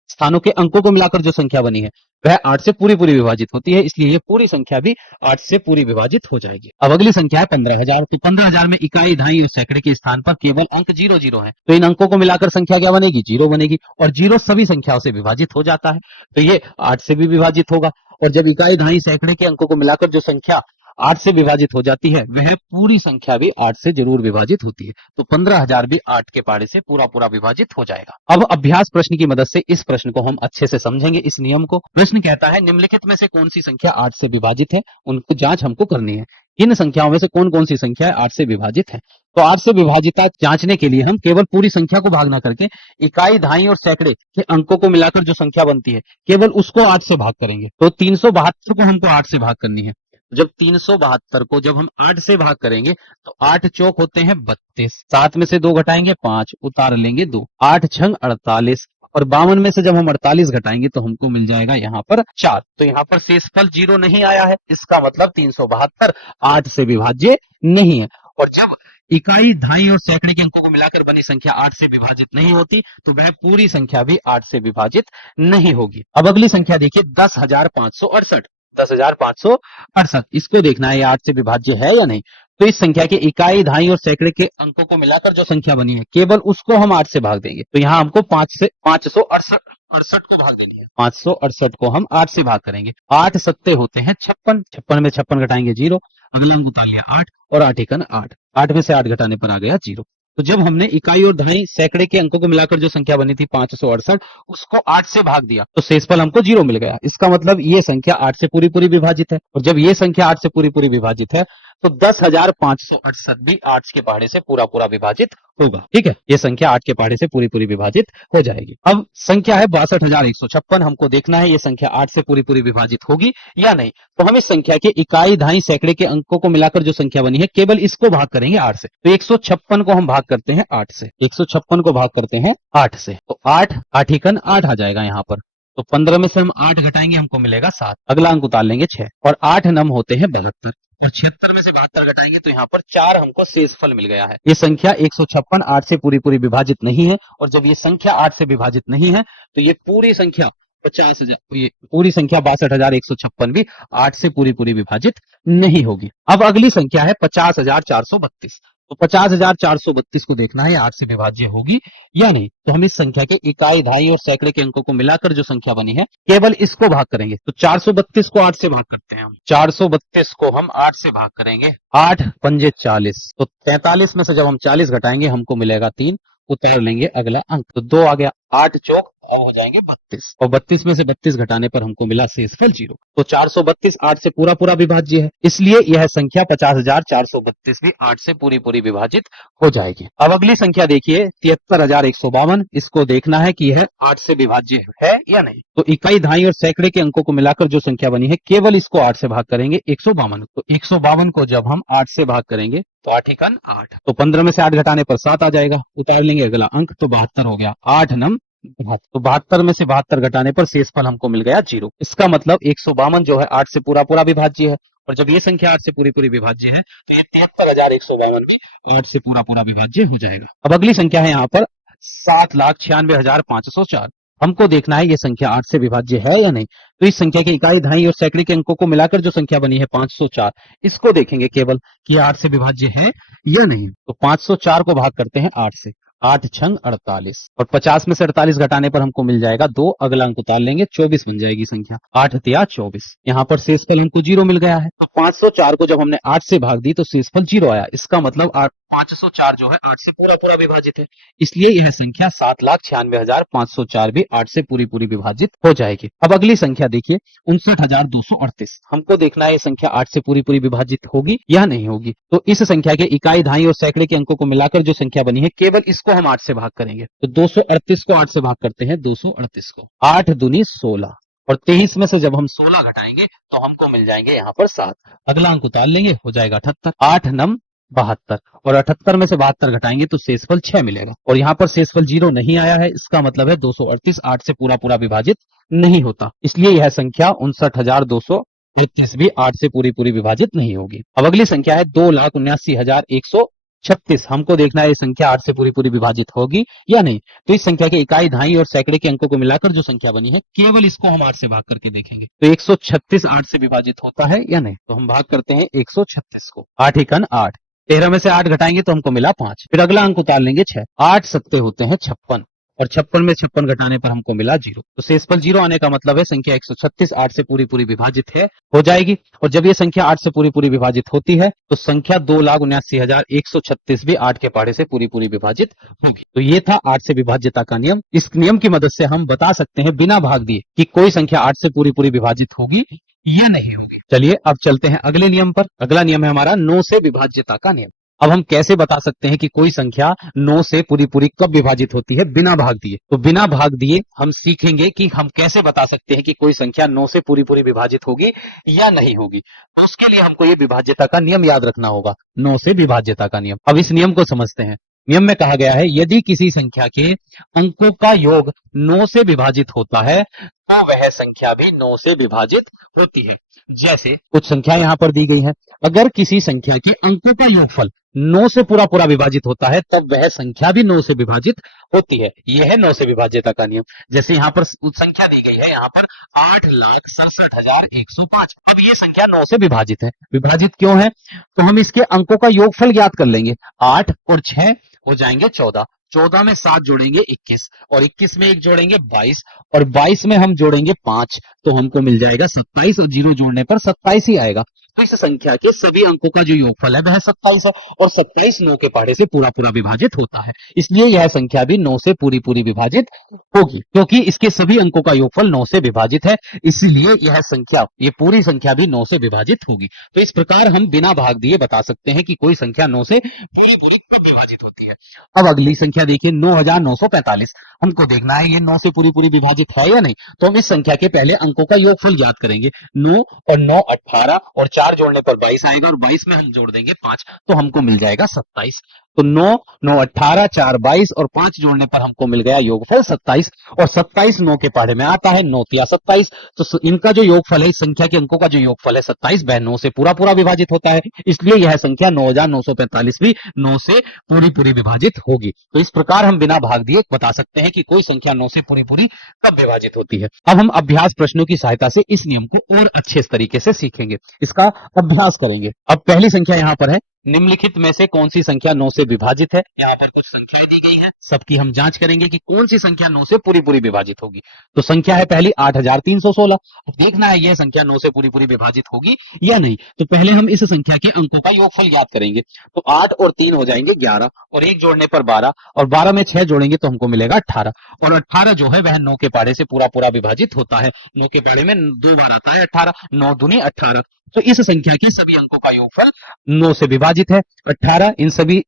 स्थानों के अंकों को मिलाकर जो संख्या बनी है वह 8 से पूरी पूरी विभाजित होती है, इसलिए ये पूरी संख्या भी 8 से पूरी विभाजित हो जाएगी। अब अगली संख्या है 15,000। तो 15,000 में इकाई, दहाई और सैकड़े के स्थान पर केवल अंक 00 है, तो इन अंकों को मिलाकर संख्या क्या बनेगी? 0 बनेगी, और 0 सभी संख्याओं से विभाजित हो जाता है, तो ये 8 से भी विभाजित होगा। और जब इकाई, दहाई, सैकड़े के अंकों को मिलाकर जो संख्या 8 से विभाजित हो जाती है वह पूरी संख्या भी 8 से जरूर विभाजित होती है, तो 15,000 भी 8 के पहाड़े से पूरा पूरा विभाजित हो जाएगा। अब अभ्यास प्रश्न की मदद से इस प्रश्न को हम अच्छे से समझेंगे, इस नियम को। प्रश्न कहता है निम्नलिखित में से कौन सी संख्या 8 से विभाजित है, उनको जांच हमको करनी है। इन संख्याओं में से कौन कौन सी संख्या 8 से विभाजित है? तो 8 से विभाजितता जांचने के लिए हम केवल पूरी संख्या को भाग ना करके इकाई, दहाई और सैकड़े के अंकों को मिलाकर जो संख्या बनती है केवल उसको 8 से भाग करेंगे। तो 372 को हमको 8 से भाग करनी है। जब 372 को जब हम 8 से भाग करेंगे तो 8 चौक होते हैं 32, 7 में से 2 घटाएंगे 5, उतार लेंगे 2, 8 छंग 48, और 52 में से जब हम 48 घटाएंगे तो हमको मिल जाएगा यहाँ पर 4। तो यहाँ पर शेषफल 0 नहीं आया है, इसका मतलब 372 8 से विभाज्य नहीं है। और जब इकाई, दहाई और सैकड़े के अंकों को मिलाकर बनी संख्या 8 से विभाजित नहीं होती तो वह पूरी संख्या भी 8 से विभाजित नहीं होगी। अब अगली संख्या देखिए 10,568। 10,568, इसको देखना है ये 8 से विभाज्य है या नहीं। तो इस संख्या के इकाई, दहाई और सैकड़े के अंकों को मिलाकर जो संख्या बनी है केवल उसको हम 8 से भाग देंगे। तो यहाँ हमको 568 को भाग देनी है। 568 को हम 8 से भाग करेंगे। 8 सत्ते होते हैं 56, 56 में 56 घटाएंगे 0, अगला अंक उतार लिया 8, और 8 एकन 8, 8 में से 8 घटाने पर आ गया 0। तो जब हमने इकाई और दहाई, सैकड़े के अंकों को मिलाकर जो संख्या बनी थी 568, उसको 8 से भाग दिया तो शेषफल हमको 0 मिल गया। इसका मतलब ये संख्या 8 से पूरी पूरी विभाजित है, और जब ये संख्या 8 से पूरी पूरी विभाजित है तो 10,568 भी 8 के पहाड़े से पूरा पूरा विभाजित होगा। ठीक है, ये संख्या 8 के पहाड़े से पूरी पूरी विभाजित हो जाएगी। अब संख्या है 62,156, हमको देखना है ये संख्या 8 से पूरी पूरी विभाजित होगी या नहीं। तो हम इस संख्या के इकाई, दहाई, सैकड़े के अंकों को मिलाकर जो संख्या बनी है केवल इसको भाग करेंगे 8 से। तो 156 को हम भाग करते हैं 8 से, 156 को भाग करते हैं 8 से, तो 8 8 एकन 8 आ जाएगा यहाँ पर। तो 15 में से हम 8 घटाएंगे हमको मिलेगा 7, अगला अंक उतार लेंगे 6, और 8 नम होते हैं 72, और 76 में से 72 घटाएंगे तो यहाँ पर 4 हमको शेषफल मिल गया है। ये संख्या 156 8 से पूरी पूरी विभाजित नहीं है, और जब ये संख्या 8 से विभाजित नहीं है तो ये पूरी संख्या 50,000, ये पूरी संख्या 62,156 भी 8 से पूरी पूरी विभाजित नहीं होगी। अब अगली संख्या है 50,432। तो 50,432 को देखना है 8 से विभाज्य होगी या नहीं। तो हम इस संख्या के इकाई, दहाई और सैकड़े के अंकों को मिलाकर जो संख्या बनी है केवल इसको भाग करेंगे। तो 432 को 8 से भाग करते हैं हम, 432 को हम 8 से भाग करेंगे, 8 पंजे 40, तो 43 में से जब हम 40 घटाएंगे हमको मिलेगा 3, उतार लेंगे अगला अंक, तो 2 आ गया, 8 चौक अब हो जाएंगे 32, और 32 में से 32 घटाने पर हमको मिला शेषफल 0। तो 432 8 से पूरा पूरा विभाज्य है, इसलिए यह संख्या 50,432 भी 8 से पूरी पूरी विभाजित हो जाएगी। अब अगली संख्या देखिए 73,152, इसको देखना है कि यह 8 से विभाज्य है या नहीं। तो इकाई, दहाई और सैकड़े के अंकों को मिलाकर जो संख्या बनी है केवल इसको 8 से भाग करेंगे 152। तो 152 को जब हम 8 से भाग करेंगे तो 8 एकन 8, तो 15 में से 8 घटाने पर 7 आ जाएगा, उतार लेंगे अगला अंक, तो 72 हो गया, 8 नम 72, तो 72 में से 72 घटाने पर शेषफल हमको मिल गया 0। इसका मतलब 152 जो है 8 से पूरा पूरा विभाज्य है, और जब ये संख्या 8 से पूरी पूरी विभाज्य है तो ये 73,152 भी 8 से पूरा पूरा विभाज्य हो जाएगा। अब अगली संख्या है यहाँ पर 7,96,504, हमको देखना है ये संख्या 8 से विभाज्य है या नहीं। तो इस संख्या के इकाई, दहाई और सैकड़े के अंकों को मिलाकर जो संख्या बनी है 504, इसको देखेंगे केवल कि 8 से विभाज्य है या नहीं। तो 504 को भाग करते हैं 8 से, 8 छंग 48, और 50 में से 48 घटाने पर हमको मिल जाएगा 2, अगला अंक उतार लेंगे, 24 बन जाएगी संख्या, 8 तिया 24, यहाँ पर शेषफल हमको 0 मिल गया है। तो 504 को जब हमने 8 से भाग दी तो शेषफल 0 आया, इसका मतलब 504 जो है 8 से पूरा पूरा विभाजित है, इसलिए यह संख्या 7,96,504 भी 8 से पूरी पूरी विभाजित हो जाएगी। अब अगली संख्या देखिए 59,238, हमको देखना है ये संख्या 8 से पूरी पूरी विभाजित होगी या नहीं होगी। तो इस संख्या के इकाई, दहाई और सैकड़े के अंकों को मिलाकर जो संख्या बनी है केवल इसको हम 8 से भाग करेंगे। तो 238 को 8 से भाग करते हैं, 238 को, 8 दूनी 16, और 23 में से जब हम 16 घटाएंगे तो हमको मिल जाएंगे यहाँ पर 7, अगला अंक उतार लेंगे, हो जाएगा 78, 8 नम 72, और 78 में से 72 घटाएंगे तो शेषफल 6 मिलेगा, और यहाँ पर शेषफल 0 नहीं आया है, इसका मतलब है 238 8 से पूरा पूरा विभाजित नहीं होता, इसलिए यह संख्या 59,238 भी 8 से पूरी पूरी विभाजित नहीं होगी। अब अगली संख्या है 2,79,100 36 हमको देखना है ये संख्या 8 से पूरी पूरी विभाजित होगी या नहीं। तो इस संख्या के इकाई, दहाई और सैकड़े के अंकों को मिलाकर जो संख्या बनी है केवल इसको हम 8 से भाग करके देखेंगे। तो 136 8 से विभाजित होता है या नहीं। तो हम भाग करते हैं 136 को। 8 एकन 8, 13 में से 8 घटाएंगे तो हमको मिला 5। फिर अगला अंक उतार लेंगे 6, 8 सत्ते होते हैं 56 और 56 में 56 घटाने पर हमको मिला 0। तो शेषफल 0 आने का मतलब है संख्या 136 8 से पूरी पूरी विभाजित है, हो जाएगी। और जब ये संख्या 8 से पूरी पूरी विभाजित होती है तो संख्या 2,79,136 भी 8 के पहाड़े से पूरी पूरी विभाजित होगी। तो ये था 8 से विभाज्यता का नियम। इस नियम की मदद से हम बता सकते हैं बिना भाग दिए कि कोई संख्या 8 से पूरी पूरी विभाजित होगी या नहीं होगी। चलिए अब चलते हैं अगले नियम पर। अगला नियम है हमारा 9 से विभाज्यता का नियम। अब हम कैसे बता सकते हैं कि कोई संख्या 9 से पूरी पूरी कब विभाजित होती है बिना भाग दिए। तो बिना भाग दिए हम सीखेंगे कि हम कैसे बता सकते हैं कि कोई संख्या 9 से पूरी पूरी विभाजित होगी या नहीं होगी। तो उसके लिए हमको ये विभाज्यता का नियम याद रखना होगा, 9 से विभाज्यता का नियम। अब इस नियम को समझते हैं। नियम में कहा गया है यदि किसी संख्या के अंकों का योग 9 से विभाजित होता है तो वह संख्या भी 9 से विभाजित होती है। जैसे कुछ संख्या यहां पर दी गई है, अगर किसी संख्या के अंकों का योगफल 9 से पूरा पूरा विभाजित होता है तब वह संख्या भी 9 से विभाजित होती है। यह है 9 से विभाज्यता का नियम। जैसे यहाँ पर संख्या दी गई है, यहाँ पर 8,67,105। अब ये संख्या 9 से विभाजित है। विभाजित क्यों है? तो हम इसके अंकों का योगफल ज्ञात कर लेंगे। 8 और 6 हो जाएंगे 14, 14 में 7 जोड़ेंगे 21 और 21 में 1 जोड़ेंगे 22 और 22 में हम जोड़ेंगे 5 तो हमको मिल जाएगा 27 और 0 जोड़ने पर 27 ही आएगा। तो इस संख्या के सभी अंकों का जो योगफल है वह 27 है और 27 9 के पहाड़े से पूरा पूरा विभाजित होता है। इसलिए यह संख्या भी 9 से पूरी पूरी विभाजित होगी, क्योंकि इसके सभी अंकों का योगफल 9 से विभाजित है। इसलिए यह संख्या, ये पूरी संख्या भी 9 से विभाजित होगी। तो इस प्रकार हम बिना भाग दिए बता सकते हैं कि कोई संख्या 9 से पूरी पूरी कब विभाजित होती है। अब अगली संख्या देखिए 9,945। हमको देखना है ये 9 से पूरी पूरी विभाजित है या नहीं। तो हम इस संख्या के पहले अंकों का योगफल याद करेंगे। 9 और 9 18 और 4 जोड़ने पर 22 आएगा और 22 में हम जोड़ देंगे 5 तो हमको मिल जाएगा 27। तो 9 9 18 4 22 और 5 जोड़ने पर हमको मिल गया योगफल 27 और 27 9 के पहाड़े में आता है 9 तिया 27। तो इनका जो योगफल है, इस संख्या के अंकों का जो योगफल है 27 वह 9 से पूरा पूरा विभाजित होता है। इसलिए यह संख्या 9,945 भी 9 से पूरी पूरी विभाजित होगी। तो इस प्रकार हम बिना भाग दिए बता सकते हैं कि कोई संख्या 9 से पूरी पूरी कब विभाजित होती है। अब हम अभ्यास प्रश्नों की सहायता से इस नियम को और अच्छे तरीके से सीखेंगे, इसका अभ्यास करेंगे। अब पहली संख्या यहाँ पर है, निम्नलिखित में से कौन सी संख्या 9 से विभाजित है। यहाँ पर कुछ संख्याएं दी गई हैं, सबकी हम जांच करेंगे कि कौन सी संख्या 9 से पूरी पूरी विभाजित होगी। तो संख्या है पहली 8,316। देखना है यह संख्या 9 से पूरी पूरी विभाजित होगी या नहीं। तो पहले हम इस संख्या के अंकों का योगफल याद करेंगे। तो 8 और 3 हो जाएंगे 11 और 1 जोड़ने पर 12 और 12 में 6 जोड़ेंगे तो हमको मिलेगा 18 और 18 जो है वह 9 के पहाड़े से पूरा पूरा विभाजित होता है। 9 के पहाड़े में 2 बार आता है 18, 9 दूनी 18। तो इस संख्या के सभी अंकों का योगफल 9 से विभाजित है। 18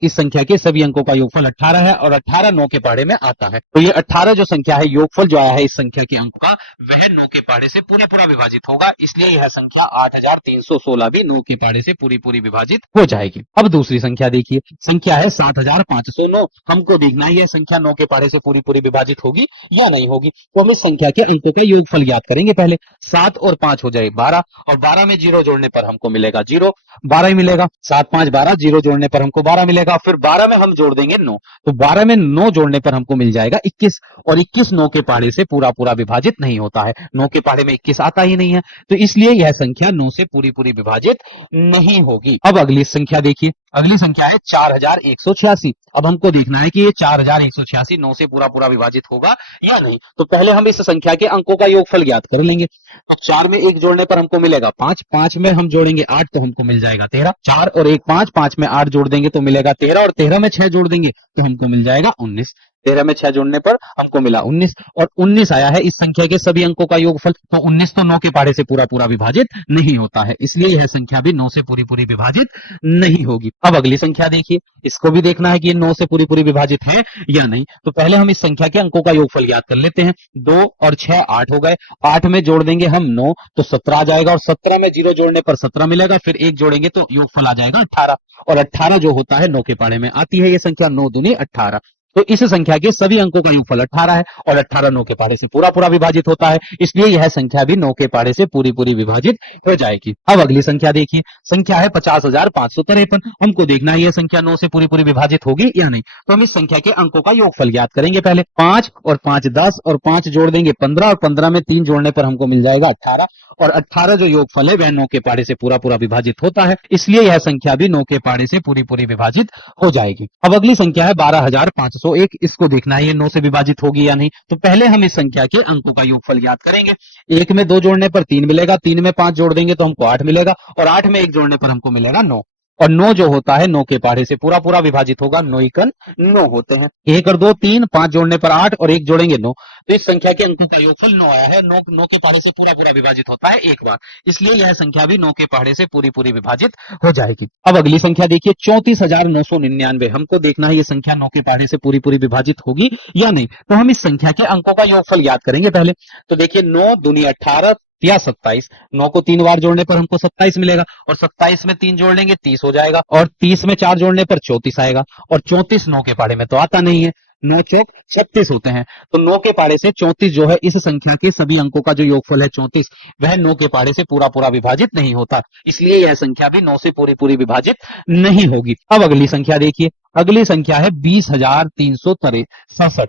इस संख्या के सभी अंकों का योगफल 18 है और 18 9 के पहाड़े में आता है। तो ये 18 जो संख्या है, योगफल जो आया है इस संख्या के अंक का, वह 9 के पहाड़े से पूरा पूरा विभाजित होगा। इसलिए यह संख्या 8,316 भी 9 के पहाड़े से पूरी पूरी विभाजित हो जाएगी। अब दूसरी संख्या देखिए, संख्या है 7,509। हमको देखना है यह संख्या 9 के पहाड़े से पूरी पूरी विभाजित होगी या नहीं होगी। तो हम इस संख्या के अंकों का योगफल याद करेंगे पहले। 7 और 5 हो जाए 12 और 12 में 0 जोड़ने पर हमको मिलेगा 0, 12 ही मिलेगा। 7 5 12, 0 जोड़ने पर हमको 12 मिलेगा। फिर 12 में हम जोड़ देंगे 9, तो 12 में 9 जोड़ने पर हमको मिल जाएगा 21 और 21 9 के पहाड़े से पूरा पूरा विभाजित नहीं होता है। 9 के पहाड़े में 21 आता ही नहीं है, तो इसलिए यह संख्या 9 से पूरी पूरी विभाजित नहीं होगी। अब अगली संख्या देखिए, अगली संख्या है 4186। अब हमको देखना है कि ये 4186 9 से पूरा पूरा विभाजित होगा या नहीं। तो पहले हम इस संख्या के अंकों का योगफल ज्ञात कर लेंगे। अब 4 में 1 जोड़ने पर हमको मिलेगा 5, 5 में हम जोड़ेंगे 8 तो हमको मिल जाएगा 13। 4 और 1 5, 5 में 8 जोड़ देंगे तो मिलेगा 13 और 13 में 6 जोड़ देंगे तो हमको मिल जाएगा 19। 13 में 6 जोड़ने पर हमको मिला 19 और 19 आया है इस संख्या के सभी अंकों का योगफल। तो 19 तो 9 के पहाड़े से पूरा पूरा विभाजित नहीं होता है, इसलिए यह संख्या भी 9 से पूरी पूरी विभाजित नहीं होगी। अब अगली संख्या देखिए, इसको भी देखना है कि ये 9 से पूरी पूरी विभाजित है या नहीं। तो पहले हम इस संख्या के अंकों का योगफल याद कर लेते हैं। 2 और 6 8 हो गए, 8 में जोड़ देंगे हम 9 तो 17 आ जाएगा और 17 में 0 जोड़ने पर 17 मिलेगा। फिर 1 जोड़ेंगे तो योगफल आ जाएगा 18 और 18 जो होता है 9 के पहाड़े में आती है ये संख्या 9 दूनी 18। तो इस संख्या के सभी अंकों का योगफल 18 है और 18 9 के पहाड़े से पूरा पूरा विभाजित होता है, इसलिए यह संख्या भी 9 के पहाड़े से पूरी पूरी विभाजित हो जाएगी। अब अगली संख्या देखिए, संख्या है 50,553। हमको देखना है यह संख्या 9 से पूरी पूरी विभाजित होगी या नहीं। तो हम इस संख्या के अंकों का योगफल ज्ञात करेंगे। पहले 5 और 5 10 और 5 जोड़ देंगे 15 और 15 में 3 जोड़ने पर हमको मिल जाएगा 18 और 18 जो योगफल है वह 9 के पहाड़े से पूरा पूरा विभाजित होता है, इसलिए यह संख्या भी 9 के पहाड़े से पूरी पूरी विभाजित हो जाएगी। अब अगली संख्या है 12,501। इसको देखना है ये 9 से विभाजित होगी या नहीं। तो पहले हम इस संख्या के अंकों का योगफल ज्ञात करेंगे। 1 में 2 जोड़ने पर 3 मिलेगा, 3 में 5 जोड़ देंगे तो हमको 8 मिलेगा और 8 में 1 जोड़ने पर हमको मिलेगा 9 और 9 जो होता है 9 के पहाड़े से पूरा पूरा विभाजित होगा। 9 एकन 9 होते हैं। 1 और 2 3, 5 जोड़ने पर 8 और 1 जोड़ेंगे 9। तो इस संख्या के अंकों का योगफल 9 आया है। 9 के पहाड़े से पूरा पूरा विभाजित होता है एक बार, इसलिए यह संख्या भी 9 के पहाड़े से पूरी पूरी विभाजित हो जाएगी। अब अगली संख्या देखिए 34,999। हमको देखना है ये संख्या 9 के पहाड़े से पूरी पूरी विभाजित होगी या नहीं। तो हम इस संख्या के अंकों का योगफल याद करेंगे पहले। तो देखिए 9 दूनी 18 या 27। 9 को 3 बार जोड़ने पर हमको 27 मिलेगा और 27 में 3 जोड़ लेंगे 30 हो जाएगा और 30 में 4 जोड़ने पर 34 आएगा और 34 9 के पहाड़े में तो आता नहीं है। 9 चौक 36 होते हैं। तो 9 के पहाड़े से 34 जो है इस संख्या के सभी अंकों का जो योगफल है 34 वह 9 के पहाड़े से पूरा पूरा विभाजित नहीं होता, इसलिए यह संख्या भी 9 से पूरी पूरी विभाजित नहीं होगी। अब अगली संख्या देखिए, अगली संख्या है 20,367।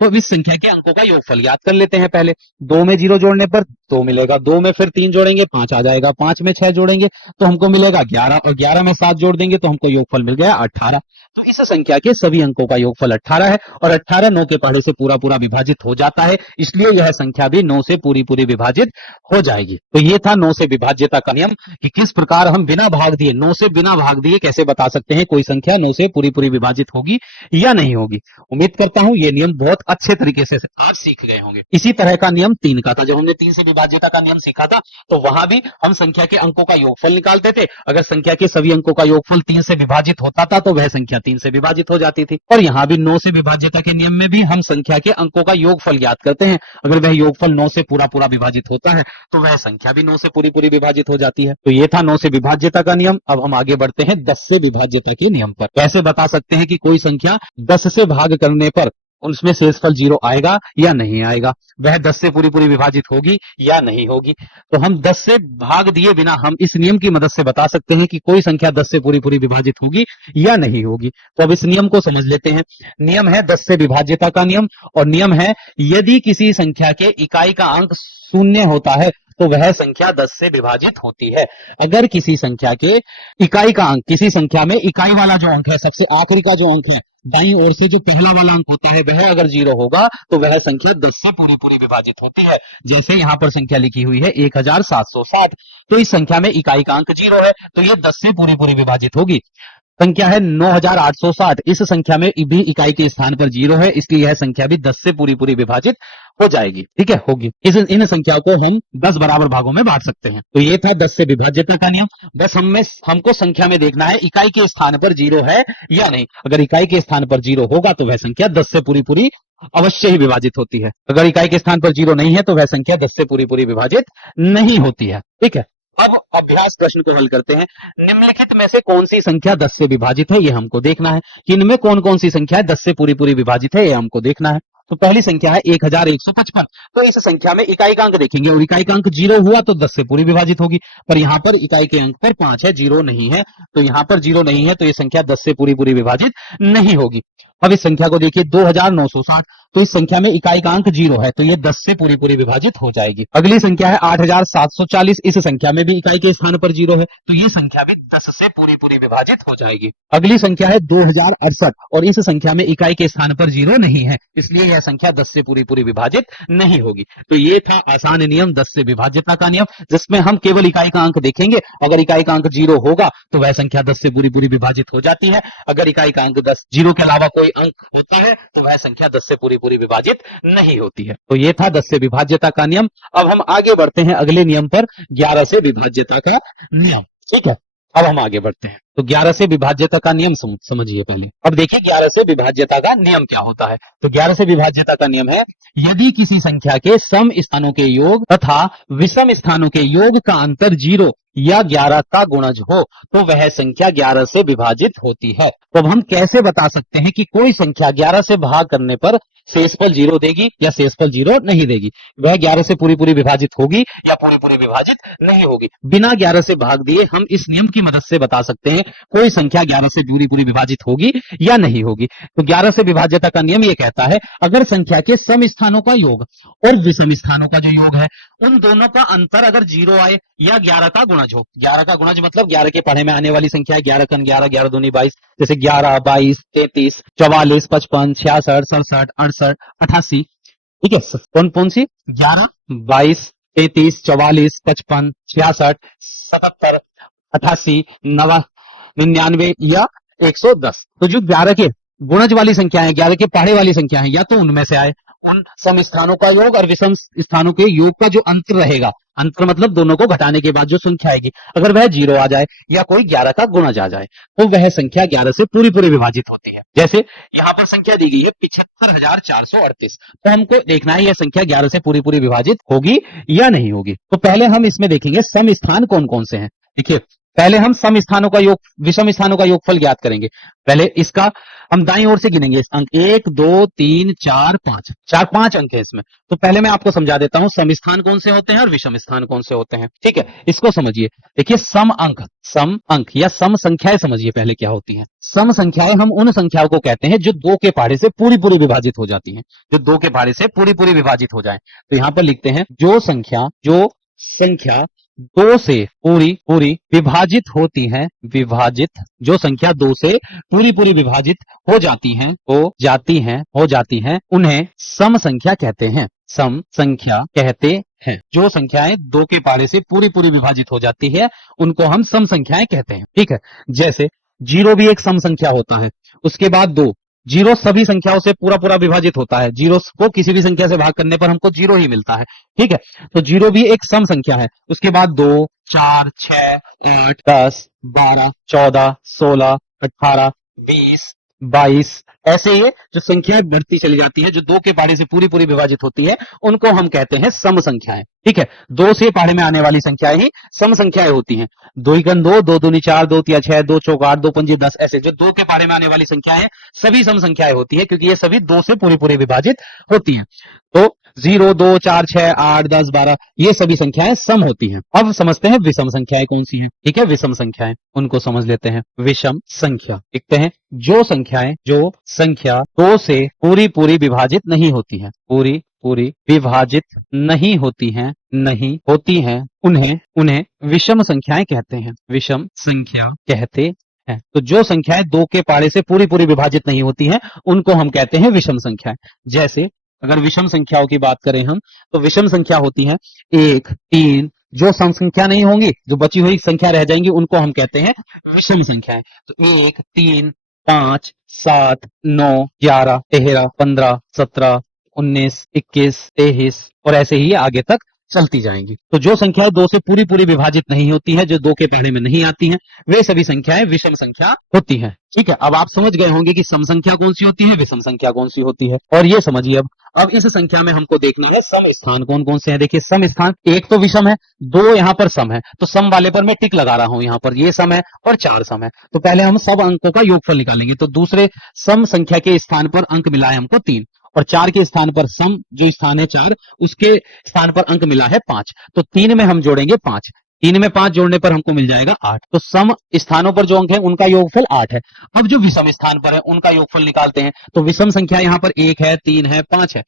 तो इस संख्या के अंकों का योगफल याद कर लेते हैं पहले। 2 में 0 जोड़ने पर 2 मिलेगा, 2 में फिर 3 जोड़ेंगे 5 आ जाएगा, 5 में 6 जोड़ेंगे तो हमको मिलेगा 11 और 11 में 7 जोड़ देंगे तो हमको योगफल मिल गया 18। तो इस संख्या के सभी अंकों का योगफल 18 है और 18 9 के पहाड़े से पूरा पूरा विभाजित हो जाता है, इसलिए यह संख्या भी 9 से पूरी पूरी विभाजित हो जाएगी। तो ये था 9 से विभाज्यता का नियम कि किस प्रकार हम बिना भाग दिए 9 से बिना भाग दिए कैसे बता सकते हैं कोई संख्या 9 से पूरी पूरी विभाजित होगी या नहीं होगी। उम्मीद करता हूं ये नियम बहुत अच्छे तरीके से आज सीख गए होंगे। इसी तरह का नियम 3 का था। जब हमने 3 से विभाज्यता का नियम सीखा था तो वहां भी हम संख्या के अंकों का योगफल निकालते थे। अगर संख्या के सभी अंकों का योगफल 3 से विभाजित होता था तो वह संख्या 3 से विभाजित हो जाती थी। और यहाँ भी 9 से विभाज्यता के नियम में भी हम संख्या के अंकों का योगफल याद करते हैं। अगर वह योगफल 9 से पूरा पूरा विभाजित होता है तो वह संख्या भी 9 से पूरी पूरी विभाजित हो जाती है। तो ये था 9 से विभाज्यता का नियम। अब हम आगे बढ़ते हैं 10 से विभाज्यता के नियम पर। कैसे बता सकते हैं कि कोई संख्या 10 से भाग करने पर उसमें शेषफल 0 आएगा या नहीं आएगा, वह 10 से पूरी पूरी विभाजित होगी या नहीं होगी। तो हम 10 से भाग दिए बिना हम इस नियम की मदद से बता सकते हैं कि कोई संख्या 10 से पूरी पूरी विभाजित होगी या नहीं होगी। तो अब इस नियम को समझ लेते हैं। नियम है 10 से विभाज्यता का नियम और नियम है यदि किसी संख्या के इकाई का अंक 0 होता है तो वह संख्या 10 से विभाजित होती है। अगर किसी संख्या के इकाई का अंक, किसी संख्या में इकाई वाला जो अंक है, सबसे आखिरी का जो अंक है, दाईं ओर से जो पहला वाला अंक होता है वह अगर 0 होगा तो वह संख्या 10 से पूरी पूरी विभाजित होती है। जैसे यहां पर संख्या लिखी हुई है 1760। तो इस संख्या में इकाई का अंक 0 है तो यह 10 से पूरी पूरी विभाजित होगी। संख्या है 9860। इस संख्या में भी इकाई के स्थान पर 0 है, इसलिए यह संख्या भी 10 से पूरी पूरी विभाजित हो जाएगी। ठीक है, होगी। इन संख्याओं को हम 10 बराबर भागों में बांट सकते हैं। तो ये था 10 से विभाज्यता का नियम। बस हमको संख्या में देखना है इकाई के स्थान पर 0 है या नहीं। अगर इकाई के स्थान पर 0 होगा तो वह संख्या 10 से पूरी पूरी अवश्य ही विभाजित होती है। अगर इकाई के स्थान पर 0 नहीं है तो वह संख्या 10 से पूरी पूरी विभाजित नहीं होती है। ठीक है, अब अभ्यास प्रश्न को हल करते हैं। निम्नलिखित में से कौन सी संख्या 10 से विभाजित है, ये हमको देखना है। कि इनमें कौन कौन सी संख्या 10 से पूरी पूरी विभाजित है, ये हमको देखना है। तो पहली संख्या है 1155। तो इस संख्या में इकाई का अंक देखेंगे और इकाई का अंक 0 हुआ तो 10 से पूरी विभाजित होगी, पर यहाँ पर इकाई के अंक पर 5 है, 0 नहीं है। तो यहाँ पर 0 नहीं है तो ये संख्या 10 से पूरी पूरी विभाजित नहीं होगी। अब इस संख्या को देखिए 2960। तो इस संख्या में इकाई का अंक 0 है तो ये 10 से पूरी पूरी विभाजित हो जाएगी। अगली संख्या है 8740। इस संख्या में भी इकाई के स्थान पर 0 है तो ये संख्या भी 10 से पूरी पूरी विभाजित हो जाएगी। अगली संख्या है 2068 और इस संख्या में इकाई के स्थान पर 0 नहीं है, इसलिए यह संख्या 10 से पूरी पूरी विभाजित नहीं होगी। तो ये था आसान नियम 10 से विभाज्यता का नियम, जिसमें हम केवल इकाई का अंक देखेंगे। अगर इकाई का अंक 0 होगा तो वह संख्या 10 से पूरी पूरी विभाजित हो जाती है। अगर इकाई का अंक 10 0 के अलावा कोई अंक होता है तो वह संख्या 10 से पूरी पूरी विभाजित नहीं होती है। तो ये था 10 से विभाज्यता का नियम। अब हम आगे बढ़ते हैं अगले नियम पर, 11 से विभाज्यता का नियम। ठीक है, अब हम आगे बढ़ते हैं। तो 11 से विभाज्यता का नियम समझिए पहले। अब देखिए 11 से विभाज्यता का नियम क्या होता है। तो 11 से विभाज्यता का नियम है, यदि किसी संख्या के सम स्थानों के योग तथा विषम स्थानों के योग का अंतर 0 या 11 का गुणज हो तो वह संख्या 11 से विभाजित होती है। तो अब हम कैसे बता सकते हैं कि कोई संख्या 11 से भाग करने पर शेषफल 0 देगी या शेषफल 0 नहीं देगी, वह 11 से पूरी पूरी विभाजित होगी या पूरी पूरी विभाजित नहीं होगी। बिना 11 से भाग दिए हम इस नियम की मदद से बता सकते हैं कोई संख्या 11 से पूरी पूरी विभाजित होगी या नहीं होगी। तो 11 से विभाज्यता का नियम ये कहता है, अगर संख्या के सम स्थानों का योग और विषम स्थानों का जो योग है उन दोनों का अंतर अगर 0 आए या 11 का गुणज हो, 11 का गुणज मतलब 11 के पढ़े में आने वाली संख्या है 11 कन 11, 11 दूनी 22, जैसे 11, 22, 33, 44, 55, 66, 67, 68, 88, ठीक है। कौन कौन सी? 11, 22, 33, 44, 55, 66, 77, 88, 99 या 110। तो जो 11 के गुणज वाली संख्या है, 11 के पहाड़े वाली संख्या है, या तो उनमें से आए उन सम स्थानों का योग और विषम स्थानों के योग का जो अंतर रहेगा, अंतर मतलब दोनों को घटाने के बाद जो संख्या आएगी, अगर वह 0 आ जाए या कोई 11 का गुणज आ जाए तो वह संख्या 11 से पूरी पूरी विभाजित होती है। जैसे यहाँ पर संख्या दी गई है 75,438, तो हमको देखना है यह संख्या 11 से पूरी पूरी विभाजित होगी या नहीं होगी। तो पहले हम इसमें देखेंगे सम स्थान कौन कौन से हैं। देखिए पहले हम सम स्थानों का योग विषम स्थानों का योगफल ज्ञात करेंगे। पहले इसका हम दाईं ओर से गिनेंगे अंक 1 2 3 4 5, 5 अंक है इसमें। तो पहले मैं आपको समझा देता हूं सम स्थान कौन से होते हैं और विषम स्थान कौन से होते हैं, ठीक है। इसको समझिए। देखिए सम अंक या सम संख्याएं समझिए पहले क्या होती हैं। सम संख्याएं हम उन संख्याओं को कहते हैं जो 2 के पहाड़े से पूरी पूरी विभाजित हो जाती हैं, जो 2 के पहाड़े से पूरी पूरी विभाजित हो जाए। तो यहां पर लिखते हैं जो संख्या 2 से पूरी पूरी विभाजित होती है, जो संख्या 2 से पूरी पूरी विभाजित हो जाती हैं उन्हें सम संख्या कहते हैं। सम संख्या कहते हैं जो संख्याएं 2 के पहाड़े से पूरी पूरी विभाजित हो जाती है उनको हम सम संख्याएं कहते हैं, ठीक है। जैसे 0 भी एक सम संख्या होता है, उसके बाद 2, 0 सभी संख्याओं से पूरा पूरा विभाजित होता है, 0 को किसी भी संख्या से भाग करने पर हमको 0 ही मिलता है, ठीक है। तो 0 भी एक सम संख्या है। उसके बाद 2, 4, 6, 8, 10, 12, 14, 16, 18, 20, 22, ऐसे ही जो संख्याएं बढ़ती चली जाती है, जो 2 के पहाड़े से पूरी पूरी विभाजित होती है उनको हम कहते हैं सम संख्याएं, ठीक है। 2 से पहाड़े में आने वाली संख्याएं ही सम संख्याएं होती हैं। 2 एकन 2, 2 दूनी 4, 2 तिया 6, 2 चौक 8, 2 पंजे 10, ऐसे जो 2 के पहाड़े में आने वाली संख्याएं सभी सम संख्याएं होती है क्योंकि ये सभी 2 से पूरी पूरी विभाजित होती हैं। तो 0, 2, 4, 6, 8, 10, 12 ये सभी संख्याएं सम होती हैं। अब समझते हैं विषम संख्याएं कौन सी हैं, ठीक है। विषम संख्याएं उनको समझ लेते हैं। विषम संख्या लिखते हैं जो संख्या 2 से पूरी पूरी विभाजित नहीं होती है, पूरी पूरी विभाजित नहीं होती हैं उन्हें विषम संख्याएं कहते हैं, विषम संख्या कहते हैं। तो जो संख्याएं 2 के पहाड़े से पूरी पूरी विभाजित नहीं होती हैं उनको हम कहते हैं विषम संख्याएं। जैसे अगर विषम संख्याओं की बात करें हम तो विषम संख्या होती है 1, 3, जो सम संख्या नहीं होंगी, जो बची हुई संख्या रह जाएंगी उनको हम कहते हैं विषम संख्याएं। तो 1, 3, 5, 7, 9, 11, 13, 15, 17, 19, 21, 23 और ऐसे ही आगे तक चलती जाएंगी। तो जो संख्याएं 2 से पूरी पूरी विभाजित नहीं होती है, जो 2 के पहाड़े में नहीं आती हैं, वे सभी संख्याएं विषम संख्या होती हैं, ठीक है। अब आप समझ गए होंगे कि सम संख्या कौन सी होती है, विषम संख्या कौन सी होती है। और ये समझिए अब इस संख्या में हमको देखना है सम स्थान कौन कौन से हैं। देखिए सम स्थान, एक तो विषम है, 2 यहाँ पर सम है, तो सम वाले पर मैं टिक लगा रहा हूं, यहाँ पर ये सम है और 4 सम है। तो पहले हम सब अंकों का योगफल निकालेंगे। तो दूसरे सम संख्या के स्थान पर अंक मिला है हमको 3 और 4 के स्थान पर सम जो स्थान है 4 उसके स्थान पर अंक मिला है 5। तो 3 में हम जोड़ेंगे 5, 3 में 5 जोड़ने पर हमको मिल जाएगा 8। तो सम स्थानों पर जो अंक है उनका योगफल 8 है। अब जो विषम स्थान पर है उनका योगफल निकालते हैं। तो विषम संख्या यहाँ पर 1 है, 3 है, 5 है।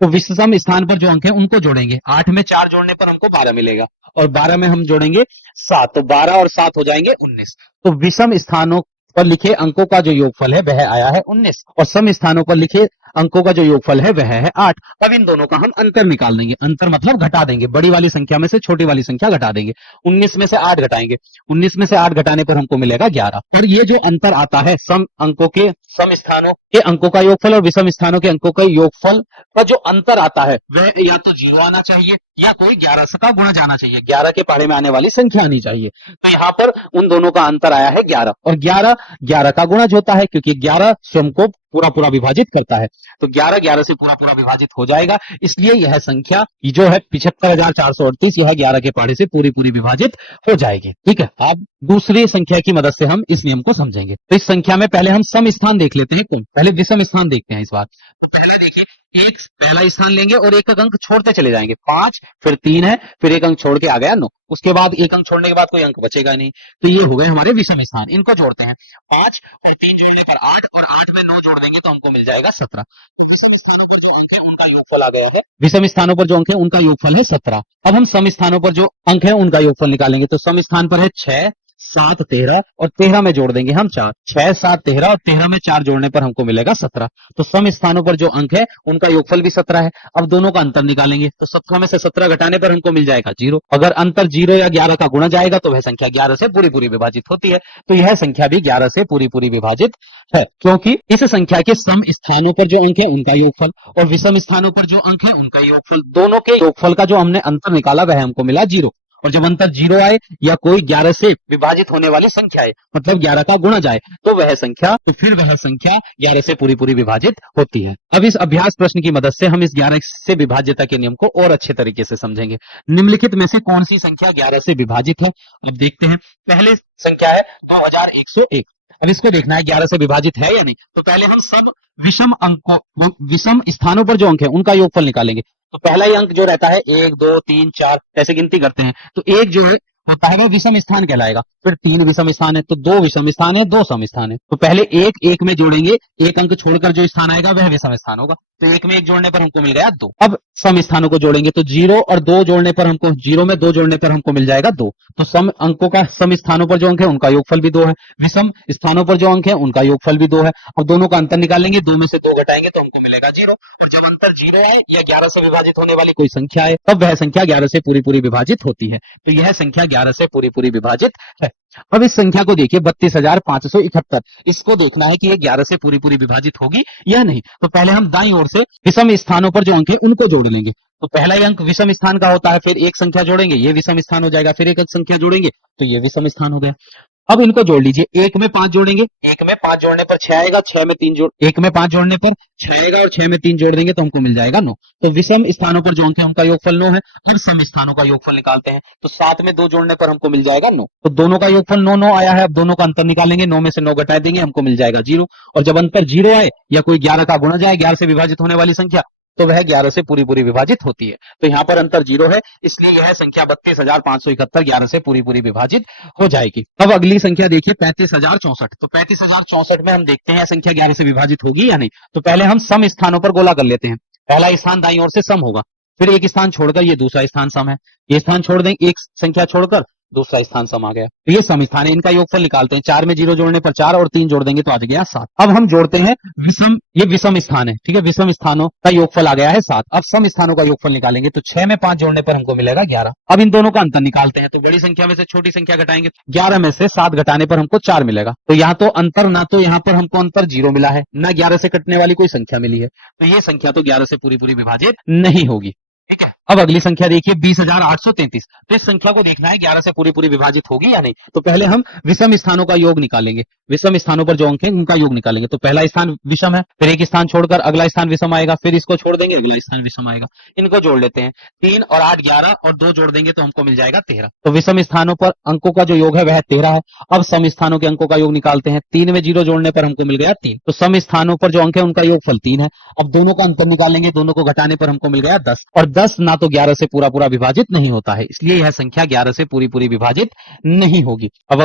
तो विषम स्थान पर जो अंक है उनको जोड़ेंगे। 8 में 4 जोड़ने पर हमको 12 मिलेगा और 12 में हम जोड़ेंगे 7, तो 12 और 7 हो जाएंगे 19। तो विषम स्थानों पर लिखे अंकों का जो योगफल है वह आया है 19 और सम स्थानों पर लिखे अंकों का जो योगफल है वह है 8। अब इन दोनों का हम अंतर निकाल देंगे, अंतर मतलब घटा देंगे, बड़ी वाली संख्या में से छोटी वाली संख्या घटा देंगे। 19 में से 8 घटाएंगे, 19 में से 8 घटाने पर हमको मिलेगा 11। और ये जो अंतर आता है सम अंकों के, सम स्थानों के अंकों का योगफल और विषम स्थानों के अंकों का योगफल का जो अंतर आता है वह या तो 0 आना चाहिए या कोई 11 से का गुणा जाना चाहिए, 11 के पहाड़े में आने वाली संख्या आनी चाहिए। तो यहाँ पर उन दोनों का अंतर आया है 11, और 11 11 का गुणज होता है क्योंकि 11 स्वयं को पूरा पूरा विभाजित करता है। तो 11 11 से पूरा पूरा विभाजित हो जाएगा, इसलिए यह संख्या जो है 75,438 यह 11 के पहाड़े से पूरी पूरी विभाजित हो जाएगी। ठीक है, अब दूसरी संख्या की मदद से हम इस नियम को समझेंगे। तो इस संख्या में पहले हम सम स्थान देख लेते हैं, कौन पहले विषम स्थान देखते हैं इस बार। तो पहला देखिए, एक पहला स्थान लेंगे और एक अंक छोड़ते चले जाएंगे, 5 फिर 3 है, फिर एक अंक छोड़ के आ गया 9, उसके बाद एक अंक छोड़ने के बाद कोई अंक बचेगा नहीं, तो ये हो गए हमारे विषम स्थान। इनको जोड़ते हैं, 5 और 3 जोड़ने पर 8 और 8 में 9 जोड़ देंगे तो हमको मिल जाएगा 17। स्थानों पर जो अंक है उनका योगफल आ गया है, विषम स्थानों पर जो अंक है उनका योगफल है 17। अब हम सम स्थानों पर जो अंक है उनका योगफल निकालेंगे। तो सम स्थान पर है 6 7 13 और 13 में जोड़ देंगे हम 4, 6 7 13 और 13 में 4 जोड़ने पर हमको मिलेगा 17। तो सम स्थानों पर जो अंक है उनका योगफल भी 17 है। अब दोनों का अंतर निकालेंगे, तो 17 में से 17 घटाने पर हमको मिल जाएगा 0। अगर अंतर 0 या 11 का गुणा जाएगा तो वह संख्या 11 से पूरी पूरी विभाजित होती है। तो यह संख्या भी 11 से पूरी पूरी विभाजित है, क्योंकि इस संख्या के सम स्थानों पर जो अंक है उनका योगफल और विषम स्थानों पर जो अंक है उनका योगफल, दोनों के योगफल का जो हमने अंतर निकाला वह हमको मिला 0। और जब अंतर 0 आए या कोई 11 से विभाजित होने वाली संख्या है, मतलब 11 का गुणा जाए, तो वह संख्या, तो फिर वह संख्या 11 से पूरी पूरी विभाजित होती है। अब इस अभ्यास प्रश्न की मदद से हम इस 11 से विभाज्यता के नियम को और अच्छे तरीके से समझेंगे। निम्नलिखित में से कौन सी संख्या 11 से विभाजित है? अब देखते हैं। पहले संख्या है 2101। अब इसको देखना है 11 से विभाजित है या नहीं। तो पहले हम सब विषम अंकों, विषम स्थानों पर जो अंक है उनका योगफल निकालेंगे। तो पहला ही अंक जो रहता है 1 2 3 4 ऐसे गिनती करते हैं, तो एक जो है होता है वह विषम स्थान कहलाएगा। फिर 3 विषम स्थान है, तो 2 विषम स्थान है, 2 सम स्थान है। तो पहले एक में जोड़ेंगे, एक अंक छोड़कर जो स्थान आएगा वह विषम स्थान होगा। तो एक में एक जोड़ने पर हमको मिल गया 2। अब सम स्थानों को जोड़ेंगे, तो 0 और 2 जोड़ने पर हमको, 0 में 2 जोड़ने पर हमको मिल जाएगा 2। तो सम अंकों का, सम स्थानों पर जो अंक है उनका योगफल भी 2 है, विषम स्थानों पर जो अंक है उनका योगफल भी 2 है। अब दोनों का अंतर निकालेंगे, 2 में से 2 घटाएंगे तो हमको मिलेगा 0। और जब अंतर 0 है या 11 से विभाजित होने वाली कोई संख्या है, तब वह संख्या 11 से पूरी पूरी विभाजित होती है। तो यह संख्या 11 से पूरी पूरी विभाजित है। अब इस संख्या को देखिए 32,571, इसको देखना है कि ये 11 से पूरी पूरी विभाजित होगी या नहीं। तो पहले हम दाईं ओर से विषम स्थानों पर जो अंक है उनको जोड़ लेंगे। तो पहला ही अंक विषम स्थान का होता है, फिर एक संख्या जोड़ेंगे, ये विषम स्थान हो जाएगा, फिर एक संख्या जोड़ेंगे तो ये विषम स्थान हो गया। अब इनको जोड़ लीजिए, 1 में 5 जोड़ेंगे, 1 में 5 जोड़ने पर 6 आएगा, 6 में 3 जोड़, 1 में 5 जोड़ने पर 6 आएगा और 6 में 3 जोड़ देंगे तो हमको मिल जाएगा 9। तो विषम स्थानों पर जो अंक है उनका योगफल 9 है। अब सम स्थानों का योगफल निकालते हैं, तो 7 में 2 जोड़ने पर हमको मिल जाएगा 9। तो दोनों का योगफल 9 9 आया है। अब दोनों का अंतर निकालेंगे, 9 में से 9 घटा देंगे, हमको मिल जाएगा 0। और जब अंतर 0 आए या कोई 11 का गुणा जाए, 11 से विभाजित होने वाली संख्या, तो वह 11 से पूरी पूरी विभाजित होती है। तो यहाँ पर अंतर 0 है, इसलिए यह संख्या 32,571 11 से पूरी पूरी विभाजित हो जाएगी। अब अगली संख्या देखिए 35,064। तो 35,064 में हम देखते हैं संख्या 11 से विभाजित होगी या नहीं। तो पहले हम सम स्थानों पर गोला कर लेते हैं। पहला स्थान दाईं ओर से सम होगा, फिर एक स्थान छोड़कर ये दूसरा स्थान सम है, ये स्थान छोड़ दें, एक संख्या छोड़कर दूसरा स्थान सम आ गया, तो ये सम स्थान है। इनका योगफल निकालते हैं, 4 में 0 जोड़ने पर 4 और 3 जोड़ देंगे तो आ गया 7। अब हम जोड़ते हैं विषम, ये विषम स्थान है, ठीक है, विषम स्थानों का योगफल आ गया है 7। अब सम स्थानों का योगफल निकालेंगे, तो 6 में 5 जोड़ने पर हमको मिलेगा 11। अब इन दोनों का अंतर निकालते हैं, तो बड़ी संख्या में से छोटी संख्या घटाएंगे, 11 में से 7 घटाने पर हमको 4 मिलेगा। तो यहाँ तो अंतर, ना तो यहाँ पर हमको अंतर 0 मिला है, ना 11 से कटने वाली कोई संख्या मिली है, तो ये संख्या तो 11 से पूरी पूरी विभाजित नहीं होगी। ठीक है, अब अगली संख्या देखिए 20,833। तो इस संख्या को देखना है 11 से पूरी पूरी विभाजित होगी या नहीं। तो पहले हम विषम स्थानों का योग निकालेंगे, विषम स्थानों पर जो अंक है उनका योग निकालेंगे। तो पहला स्थान विषम है, फिर एक स्थान छोड़कर अगला स्थान विषम आएगा, फिर इसको छोड़ देंगे, अगला स्थान विषम आएगा। इनको जोड़ लेते हैं, 3 और 8 11 और 2 जोड़ देंगे तो हमको मिल जाएगा 13। तो विषम स्थानों पर अंकों का जो योग है वह 13 है। अब सम स्थानों के अंकों का योग निकालते हैं, 3 में 0 जोड़ने पर हमको मिल गया 3। तो सम स्थानों पर जो अंक है उनका योगफल 3 है। अब दोनों का अंतर निकालेंगे, दोनों को घटाने पर हमको मिल गया 10। और 10 ना तो 11 से पूरा पूरा विभाजित नहीं होता है, इसलिए यह संख्या 11 से पूरी पूरी विभाजित नहीं होगी। अब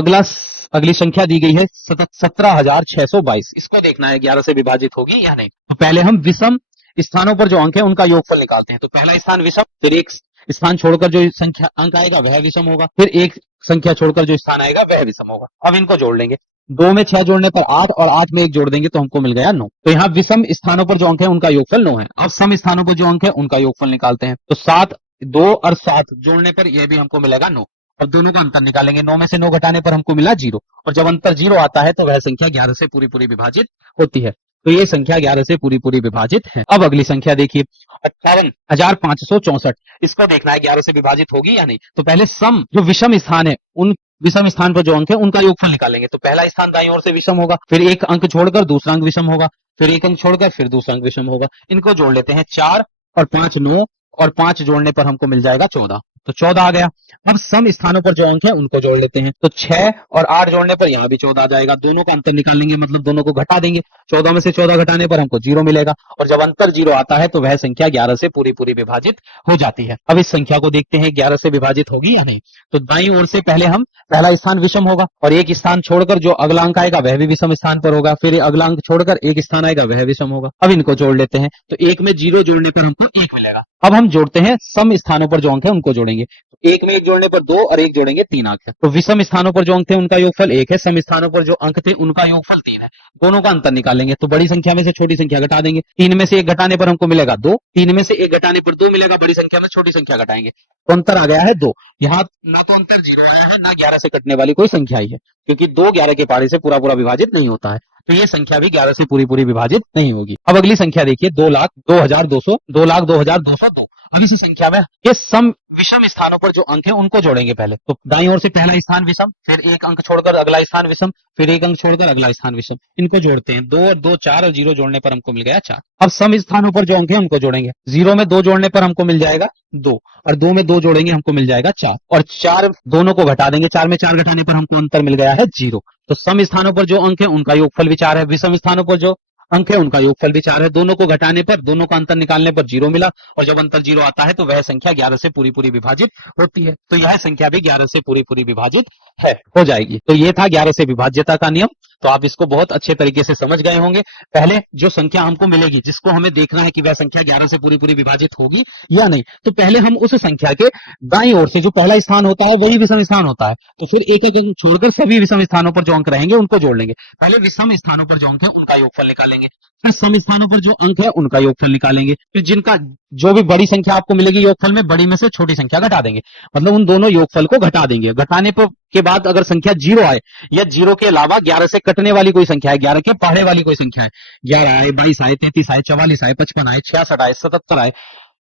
अगली संख्या दी गई है 17,622। इसको देखना है 11 से विभाजित होगी या नहीं। तो पहले हम विषम स्थानों पर जो अंक है उनका योगफल निकालते हैं। तो पहला स्थान विषम, फिर एक स्थान छोड़कर जो संख्या अंक आएगा वह विषम होगा, फिर एक संख्या छोड़कर जो स्थान आएगा वह विषम होगा। अब इनको जोड़ लेंगे, 2 में 6 जोड़ने पर 8 और 8 में 1 जोड़ देंगे तो हमको मिल गया 9। तो यहाँ विषम स्थानों पर जो अंक है उनका योगफल 9 है। अब सम स्थानों पर जो अंक है उनका योगफल निकालते हैं। तो 7, 2 और 7 जोड़ने पर यह भी हमको मिलेगा 9। अब दोनों का अंतर निकालेंगे। 9 में से 9 घटाने पर हमको मिला 0, और जब अंतर 0 आता है तो वह संख्या 11 से पूरी पूरी विभाजित होती है। तो ये संख्या 11 से पूरी पूरी विभाजित है। अब अगली संख्या देखिए 58,564। इसको देखना है 11 से विभाजित होगी या नहीं। तो पहले सम जो विषम स्थान है उन विषम स्थान पर जो अंक है उनका योगफल निकालेंगे। तो पहला स्थान दाईं ओर से विषम होगा, फिर एक अंक छोड़कर दूसरा अंक विषम होगा, फिर एक अंक छोड़कर फिर दूसरा अंक विषम होगा। इनको जोड़ लेते हैं। 4 और 5 9, और 5 जोड़ने पर हमको मिल जाएगा 14। तो 14 आ गया। अब सम स्थानों पर जो अंक है उनको जोड़ लेते हैं। तो 6 और 8 जोड़ने पर यहाँ भी 14 आ जाएगा। दोनों का अंतर निकाल लेंगे, मतलब दोनों को घटा देंगे। 14 में से 14 घटाने पर हमको 0 मिलेगा, और जब अंतर 0 आता है तो वह संख्या 11 से पूरी पूरी विभाजित हो जाती है। अब इस संख्या को देखते हैं 11 से विभाजित होगी या नहीं। तो दाईं ओर से पहले हम पहला स्थान विषम होगा, और एक स्थान छोड़कर जो अगला अंक आएगा वह भी विषम स्थान पर होगा, फिर अगला अंक छोड़कर एक स्थान आएगा वह विषम होगा। अब इनको जोड़ लेते हैं। तो 1 में 0 जोड़ने पर हमको 1 मिलेगा। अब हम जोड़ते हैं सम स्थानों पर जो अंक है उनको जोड़ेंगे। 1 में 1 जोड़ने पर 2 और 1 जोड़ेंगे 3 अंक है। तो विषम स्थानों पर जो अंक थे उनका योगफल 1 है, सम स्थानों पर जो अंक थे उनका योगफल 3 है। दोनों का अंतर निकालेंगे। तो बड़ी संख्या में से छोटी संख्या घटा देंगे। 3 में से 1 घटाने पर हमको मिलेगा 2, 3 में से 1 घटाने पर 2 मिलेगा। बड़ी संख्या में छोटी संख्या घटाएंगे तो अंतर आ गया है 2। यहाँ ना तो अंतर 0 आया है, ना 11 से कटने वाली कोई संख्या ही है, क्योंकि 2 11 के पारे से पूरा पूरा विभाजित नहीं होता है। तो ये संख्या भी 11 से पूरी पूरी विभाजित नहीं होगी। अब अगली संख्या देखिए 2,02,200, 2,02,202। अब इस संख्या में ये सम विषम स्थानों पर जो अंक है उनको जोड़ेंगे। पहले तो दाईं ओर से पहला स्थान विषम, फिर एक अंक छोड़कर अगला स्थान विषम, फिर एक अंक छोड़कर अगला स्थान विषम। इनको जोड़ते हैं। 2 और 2 4, और 0 जोड़ने पर हमको मिल गया 4। अब सम स्थानों पर जो अंक है उनको जोड़ेंगे। 0 में 2 जोड़ने पर हमको मिल जाएगा 2, और 2 में 2 जोड़ेंगे हमको मिल जाएगा 4, और 4 दोनों को घटा देंगे। 4 में 4 घटाने पर हमको अंतर मिल गया है 0। तो सम स्थानों पर जो अंक है उनका योगफल भी 4 है, विषम स्थानों पर जो अंक है उनका योगफल भी 4 है। दोनों को घटाने पर, दोनों का अंतर निकालने पर 0 मिला, और जब अंतर 0 आता है तो वह संख्या 11 से पूरी पूरी विभाजित होती है। तो यह संख्या भी 11 से पूरी पूरी विभाजित है, हो जाएगी। तो ये था 11 से विभाज्यता का नियम। तो आप इसको बहुत अच्छे तरीके से समझ गए होंगे। पहले जो संख्या हमको मिलेगी, जिसको हमें देखना है कि वह संख्या 11 से पूरी पूरी विभाजित होगी या नहीं, तो पहले हम उस संख्या के दाईं ओर से जो पहला स्थान होता है वही विषम स्थान होता है, तो फिर एक एक अंक छोड़कर सभी विषम स्थानों पर जो अंक रहेंगे उनको जोड़ लेंगे। पहले विषम स्थानों पर जो अंक है उनका योगफल निकालेंगे, फिर सम स्थानों पर जो अंक है उनका योगफल निकालेंगे, फिर जिनका जो भी बड़ी संख्या आपको मिलेगी योगफल में, बड़ी में से छोटी संख्या घटा देंगे, मतलब उन दोनों योगफल को घटा देंगे। घटाने पर के बाद अगर संख्या 0 आए, या 0 के अलावा 11 से कटने वाली कोई संख्या है, 11 के पहाड़े वाली कोई संख्या है, 11 आए, 22 आए, 33 आए, 44 आए, 55 आए, 66 आए, 77 आए,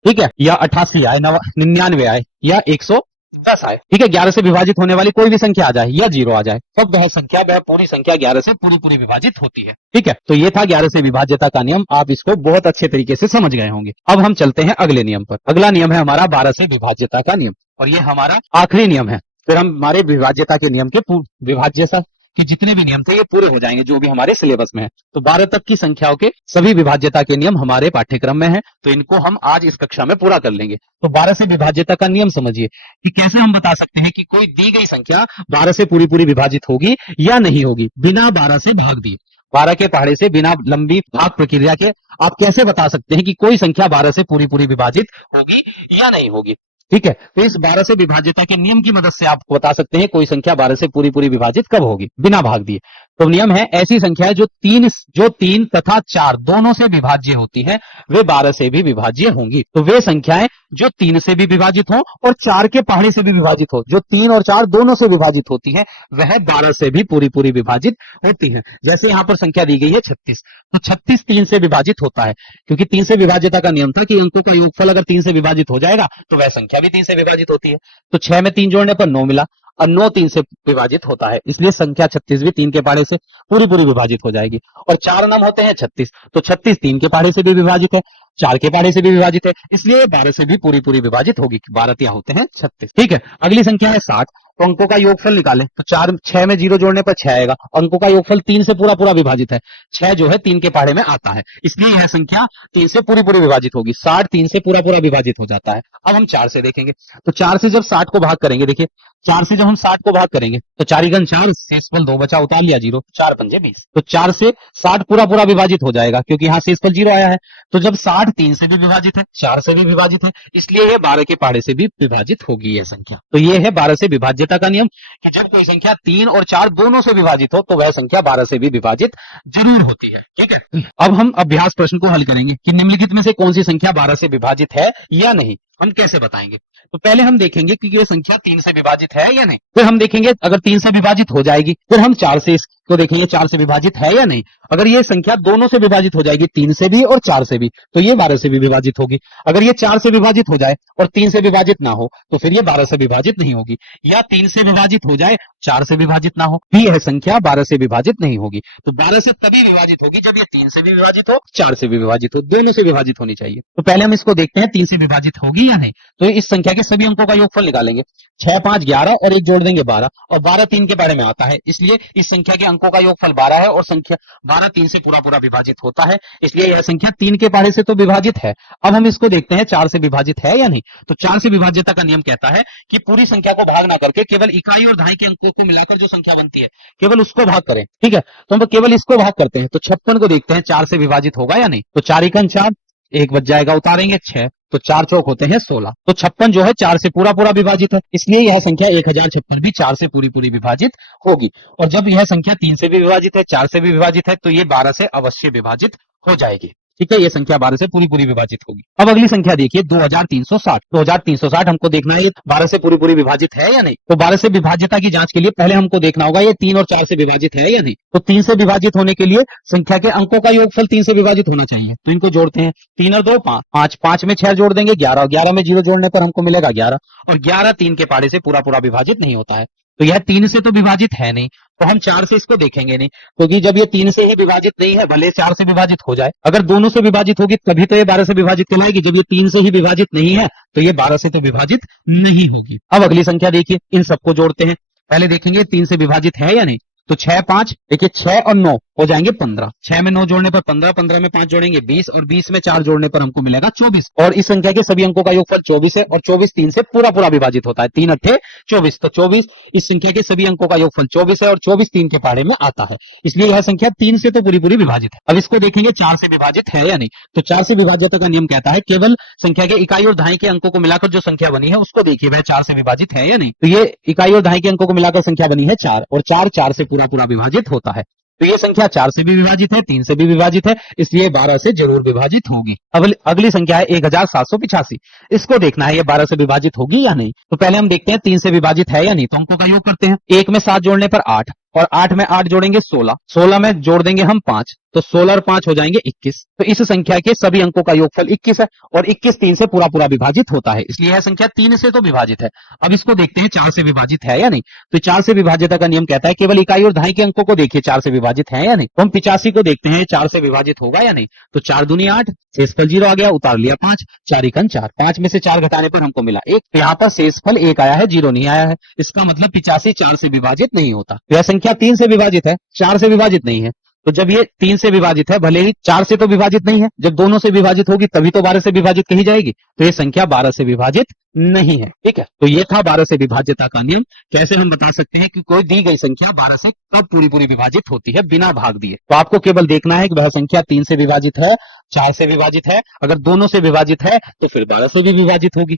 ठीक है, या 88 आए, 99 आए, या 110 आए, ठीक है, 11 से विभाजित होने वाली कोई भी संख्या आ जाए या 0 आ जाए, तब वह संख्या, वह पूरी संख्या 11 से पूरी पूरी विभाजित होती है। ठीक है, तो ये था 11 से विभाज्यता का नियम। आप इसको बहुत अच्छे तरीके से समझ गए होंगे। अब हम चलते हैं अगले नियम पर। अगला नियम है हमारा 12 से विभाज्यता का नियम, और ये हमारा आखिरी नियम है। फिर हम हमारे विभाज्यता के नियम के विभाज्यता के जितने भी नियम थे ये पूरे हो जाएंगे, जो भी हमारे सिलेबस में है। तो 12 तक की संख्याओं के सभी विभाज्यता के नियम हमारे पाठ्यक्रम में है, तो इनको हम आज इस कक्षा में पूरा कर लेंगे। तो 12 से विभाज्यता का नियम समझिए कि कैसे हम बता सकते हैं कि कोई दी गई संख्या 12 से पूरी पूरी विभाजित होगी या नहीं होगी, बिना 12 से भाग दिए। 12 के पहाड़े से बिना लंबी भाग प्रक्रिया के आप कैसे बता सकते हैं कि कोई संख्या 12 से पूरी पूरी विभाजित होगी या नहीं होगी। ठीक है, तो इस 12 से विभाज्यता के नियम की मदद से आप बता सकते हैं कोई संख्या 12 से पूरी पूरी विभाजित कब होगी, बिना भाग दिए। तो नियम है, ऐसी संख्या है जो तीन तथा 4 दोनों से विभाज्य होती है, वे 12 से भी विभाज्य होंगी। तो वे संख्याएं जो 3 से भी विभाजित हो और 4 के पहाड़े से भी विभाजित हो, जो 3 और 4 दोनों से विभाजित होती है, वह 12 से भी पूरी पूरी विभाजित होती है। जैसे यहां पर संख्या दी गई है 36, तो 36 3 से विभाजित होता है, क्योंकि 3 से विभाज्यता का नियम था कि अंकों का योगफल अगर 3 से विभाजित हो जाएगा तो वह संख्या भी 3 से विभाजित होती है। तो 6 में 3 जोड़ने पर 9 मिला, और 9 3 से विभाजित होता है, इसलिए संख्या 36 भी 3 के पहाड़े से पूरी पूरी विभाजित हो जाएगी। और 4 नम होते हैं 36, तो 36 3 के पहाड़े से भी विभाजित है, 4 के पहाड़े से भी विभाजित है, इसलिए 12 से भी पूरी पूरी विभाजित होगी। 12 तिया होते हैं 36। ठीक है, अगली संख्या है 60, तो अंकों का योगफल निकालें। तो 6 में 0 जोड़ने पर 6 आएगा, अंकों का योगफल 3 से पूरा पूरा विभाजित है, 6 जो है 3 के पहाड़े में आता है, इसलिए यह संख्या 3 से पूरी पूरी विभाजित होगी। 60 3 से पूरा पूरा विभाजित हो जाता है। अब हम 4 से देखेंगे, तो 4 से जब 60 को भाग करेंगे, देखिए 4 से जब हम 60 को भाग करेंगे तो 4 गुना 4, शेषफल 2 बचा, उतार लिया 0, 4 पंजे 20। तो 4 से 60 पूरा पूरा विभाजित हो जाएगा क्योंकि यहाँ शेषफल 0 आया है। तो जब 60 3 से भी विभाजित है, 4 से भी विभाजित है, इसलिए ये 12 के पहाड़े से भी विभाजित होगी यह संख्या। तो ये है 12 से विभाज्यता का नियम कि जब कोई संख्या 3 और 4 दोनों से विभाजित हो तो वह संख्या 12 से भी विभाजित जरूर होती है। ठीक है, अब हम अभ्यास प्रश्न को हल करेंगे कि निम्नलिखित में से कौन सी संख्या 12 से विभाजित है या नहीं। हम कैसे बताएंगे? तो पहले हम देखेंगे कि ये संख्या 3 से विभाजित है या नहीं। फिर हम देखेंगे अगर 3 से विभाजित हो जाएगी, फिर हम 4 से इसको देखेंगे 4 से विभाजित है या नहीं। अगर ये संख्या दोनों से विभाजित हो जाएगी, 3 से भी और 4 से भी, तो ये 12 से भी विभाजित होगी। अगर ये 4 से विभाजित हो जाए और 3 से विभाजित ना हो तो फिर ये 12 से विभाजित नहीं होगी। या 3 से विभाजित हो जाए, 4 से विभाजित ना हो, भी यह संख्या 12 से विभाजित नहीं होगी। तो 12 से तभी विभाजित होगी जब ये 3 से भी विभाजित हो, 4 से भी विभाजित हो, दोनों से विभाजित होनी चाहिए। तो पहले हम इसको देखते हैं 3 से विभाजित होगी या नहीं। तो इस संख्या के सभी अंकों का योगफल निकालेंगे। 6 5 11 और 1 जोड़ देंगे 12, और 12 3 के बारे में आता है, इसलिए इस संख्या के अंकों का योगफल 12 है और संख्या 12 3 से पूरा पूरा विभाजित होता है, इसलिए यह संख्या 3 के पहाड़े से तो विभाजित है। अब हम इसको देखते हैं 4 से विभाजित है या नहीं। तो 4 से विभाज्यता का नियम कहता है कि पूरी संख्या को भाग ना करके केवल इकाई और दहाई के अंकों को मिलाकर जो संख्या बनती है केवल उसको भाग करें। ठीक है, तो हम केवल इसको भाग करते हैं। तो 56 को देखते हैं 4 से विभाजित होगा या नहीं। तो 4 एकन 4, 1 बच जाएगा, उतारेंगे 6, तो 4 चौक होते हैं 16। तो 56 जो है 4 से पूरा पूरा विभाजित है, इसलिए यह संख्या 1056 भी 4 से पूरी पूरी विभाजित होगी। और जब यह संख्या 3 से भी विभाजित है, 4 से भी विभाजित है, तो ये 12 से अवश्य विभाजित हो जाएगी। ठीक है, ये संख्या 12 से पूरी पूरी विभाजित होगी। अब अगली संख्या देखिए 2360। 2360 हमको देखना है ये 12 से पूरी पूरी विभाजित है या नहीं। तो 12 से विभाज्यता की जांच के लिए पहले हमको देखना होगा ये 3 और 4 से विभाजित है या नहीं। तो 3 से विभाजित होने के लिए संख्या के अंकों का योगफल 3 से विभाजित होना चाहिए। तो इनको जोड़ते हैं, 3 और 2 5, 5 में 6 जोड़ देंगे 11, 11 में 0 जोड़ने पर हमको मिलेगा 11, और 11 3 के पहाड़े से पूरा पूरा विभाजित नहीं होता है। तो यह 3 से तो विभाजित है नहीं, तो हम 4 से इसको देखेंगे नहीं, क्योंकि जब ये 3 से ही विभाजित नहीं है, भले 4 से विभाजित हो जाए, अगर दोनों से विभाजित होगी तभी तो ये 12 से विभाजित कहलाएगी। जब ये 3 से ही विभाजित नहीं है तो ये 12 से तो विभाजित नहीं होगी। अब अगली संख्या देखिए, इन सबको जोड़ते हैं। पहले देखेंगे 3 से विभाजित है या नहीं। तो 6 5, देखिए 6 और 9 हो जाएंगे 15, 6 में 9 जोड़ने पर 15, 15 में 5 जोड़ेंगे 20, और 20 में 4 जोड़ने पर हमको मिलेगा 24। और इस संख्या के सभी अंकों का योगफल 24 है, और 24 3 से पूरा पूरा विभाजित होता है, 3 अट्ठे 24। तो 24, इस संख्या के सभी अंकों का योगफल 24 है, और 24 3 के पहाड़े में आता है, इसलिए यह संख्या 3 से तो पूरी पूरी विभाजित है। अब इसको देखेंगे 4 से विभाजित है या नहीं। तो 4 से विभाज्यता का नियम कहता है केवल संख्या के इकाई और दहाई के अंकों को मिलाकर जो संख्या बनी है उसको देखिए वह 4 से विभाजित है या नहीं। तो ये इकाई और दहाई के अंकों को मिलाकर संख्या बनी है 4, और 4 4 से पूरा पूरा विभाजित होता है। तो ये संख्या 4 से भी विभाजित है, 3 से भी विभाजित है, इसलिए 12 से जरूर विभाजित होगी। अब अगली संख्या है 1785। इसको देखना है ये 12 से विभाजित होगी या नहीं। तो पहले हम देखते हैं 3 से विभाजित है या नहीं। तो अंकों का योग करते हैं, 1 में 7 जोड़ने पर 8, और 8 में 8 जोड़ेंगे 16, 16 में जोड़ देंगे हम 5, तो 16 और 5 हो जाएंगे 21। तो इस संख्या के सभी अंकों का योगफल 21 है, और 21 3 से पूरा पूरा विभाजित होता है, इसलिए यह संख्या 3 से तो विभाजित है। अब इसको देखते हैं 4 से विभाजित है या नहीं। तो 4 से विभाज्यता का नियम कहता है केवल इकाई और दहाई के अंकों को देखिए 4 से विभाजित है या नहीं। तो हम 85 को देखते हैं 4 से विभाजित होगा या नहीं। तो 4 दूनी 8, शेषफल 0 आ गया, उतार लिया 5, 4 एकन 4, 5 में से 4 घटाने पर हमको मिला 1। तो यहाँ पर शेषफल 1 आया है, 0 नहीं आया है, इसका मतलब 85 4 से विभाजित नहीं होता। यह संख्या 3 से विभाजित है, 4 से विभाजित नहीं है। तो जब ये 3 से विभाजित है, भले ही 4 से तो विभाजित नहीं है, जब दोनों से विभाजित होगी तभी तो 12 से विभाजित कही जाएगी। तो ये संख्या 12 से विभाजित नहीं है। ठीक है, तो ये था 12 से विभाज्यता का नियम। कैसे हम बता सकते हैं कि कोई दी गई संख्या 12 से कब पूरी पूरी विभाजित होती है बिना भाग दिए। तो आपको केवल देखना है कि वह संख्या 3 से विभाजित है, 4 से विभाजित है, अगर दोनों से विभाजित है तो फिर 12 से भी विभाजित होगी।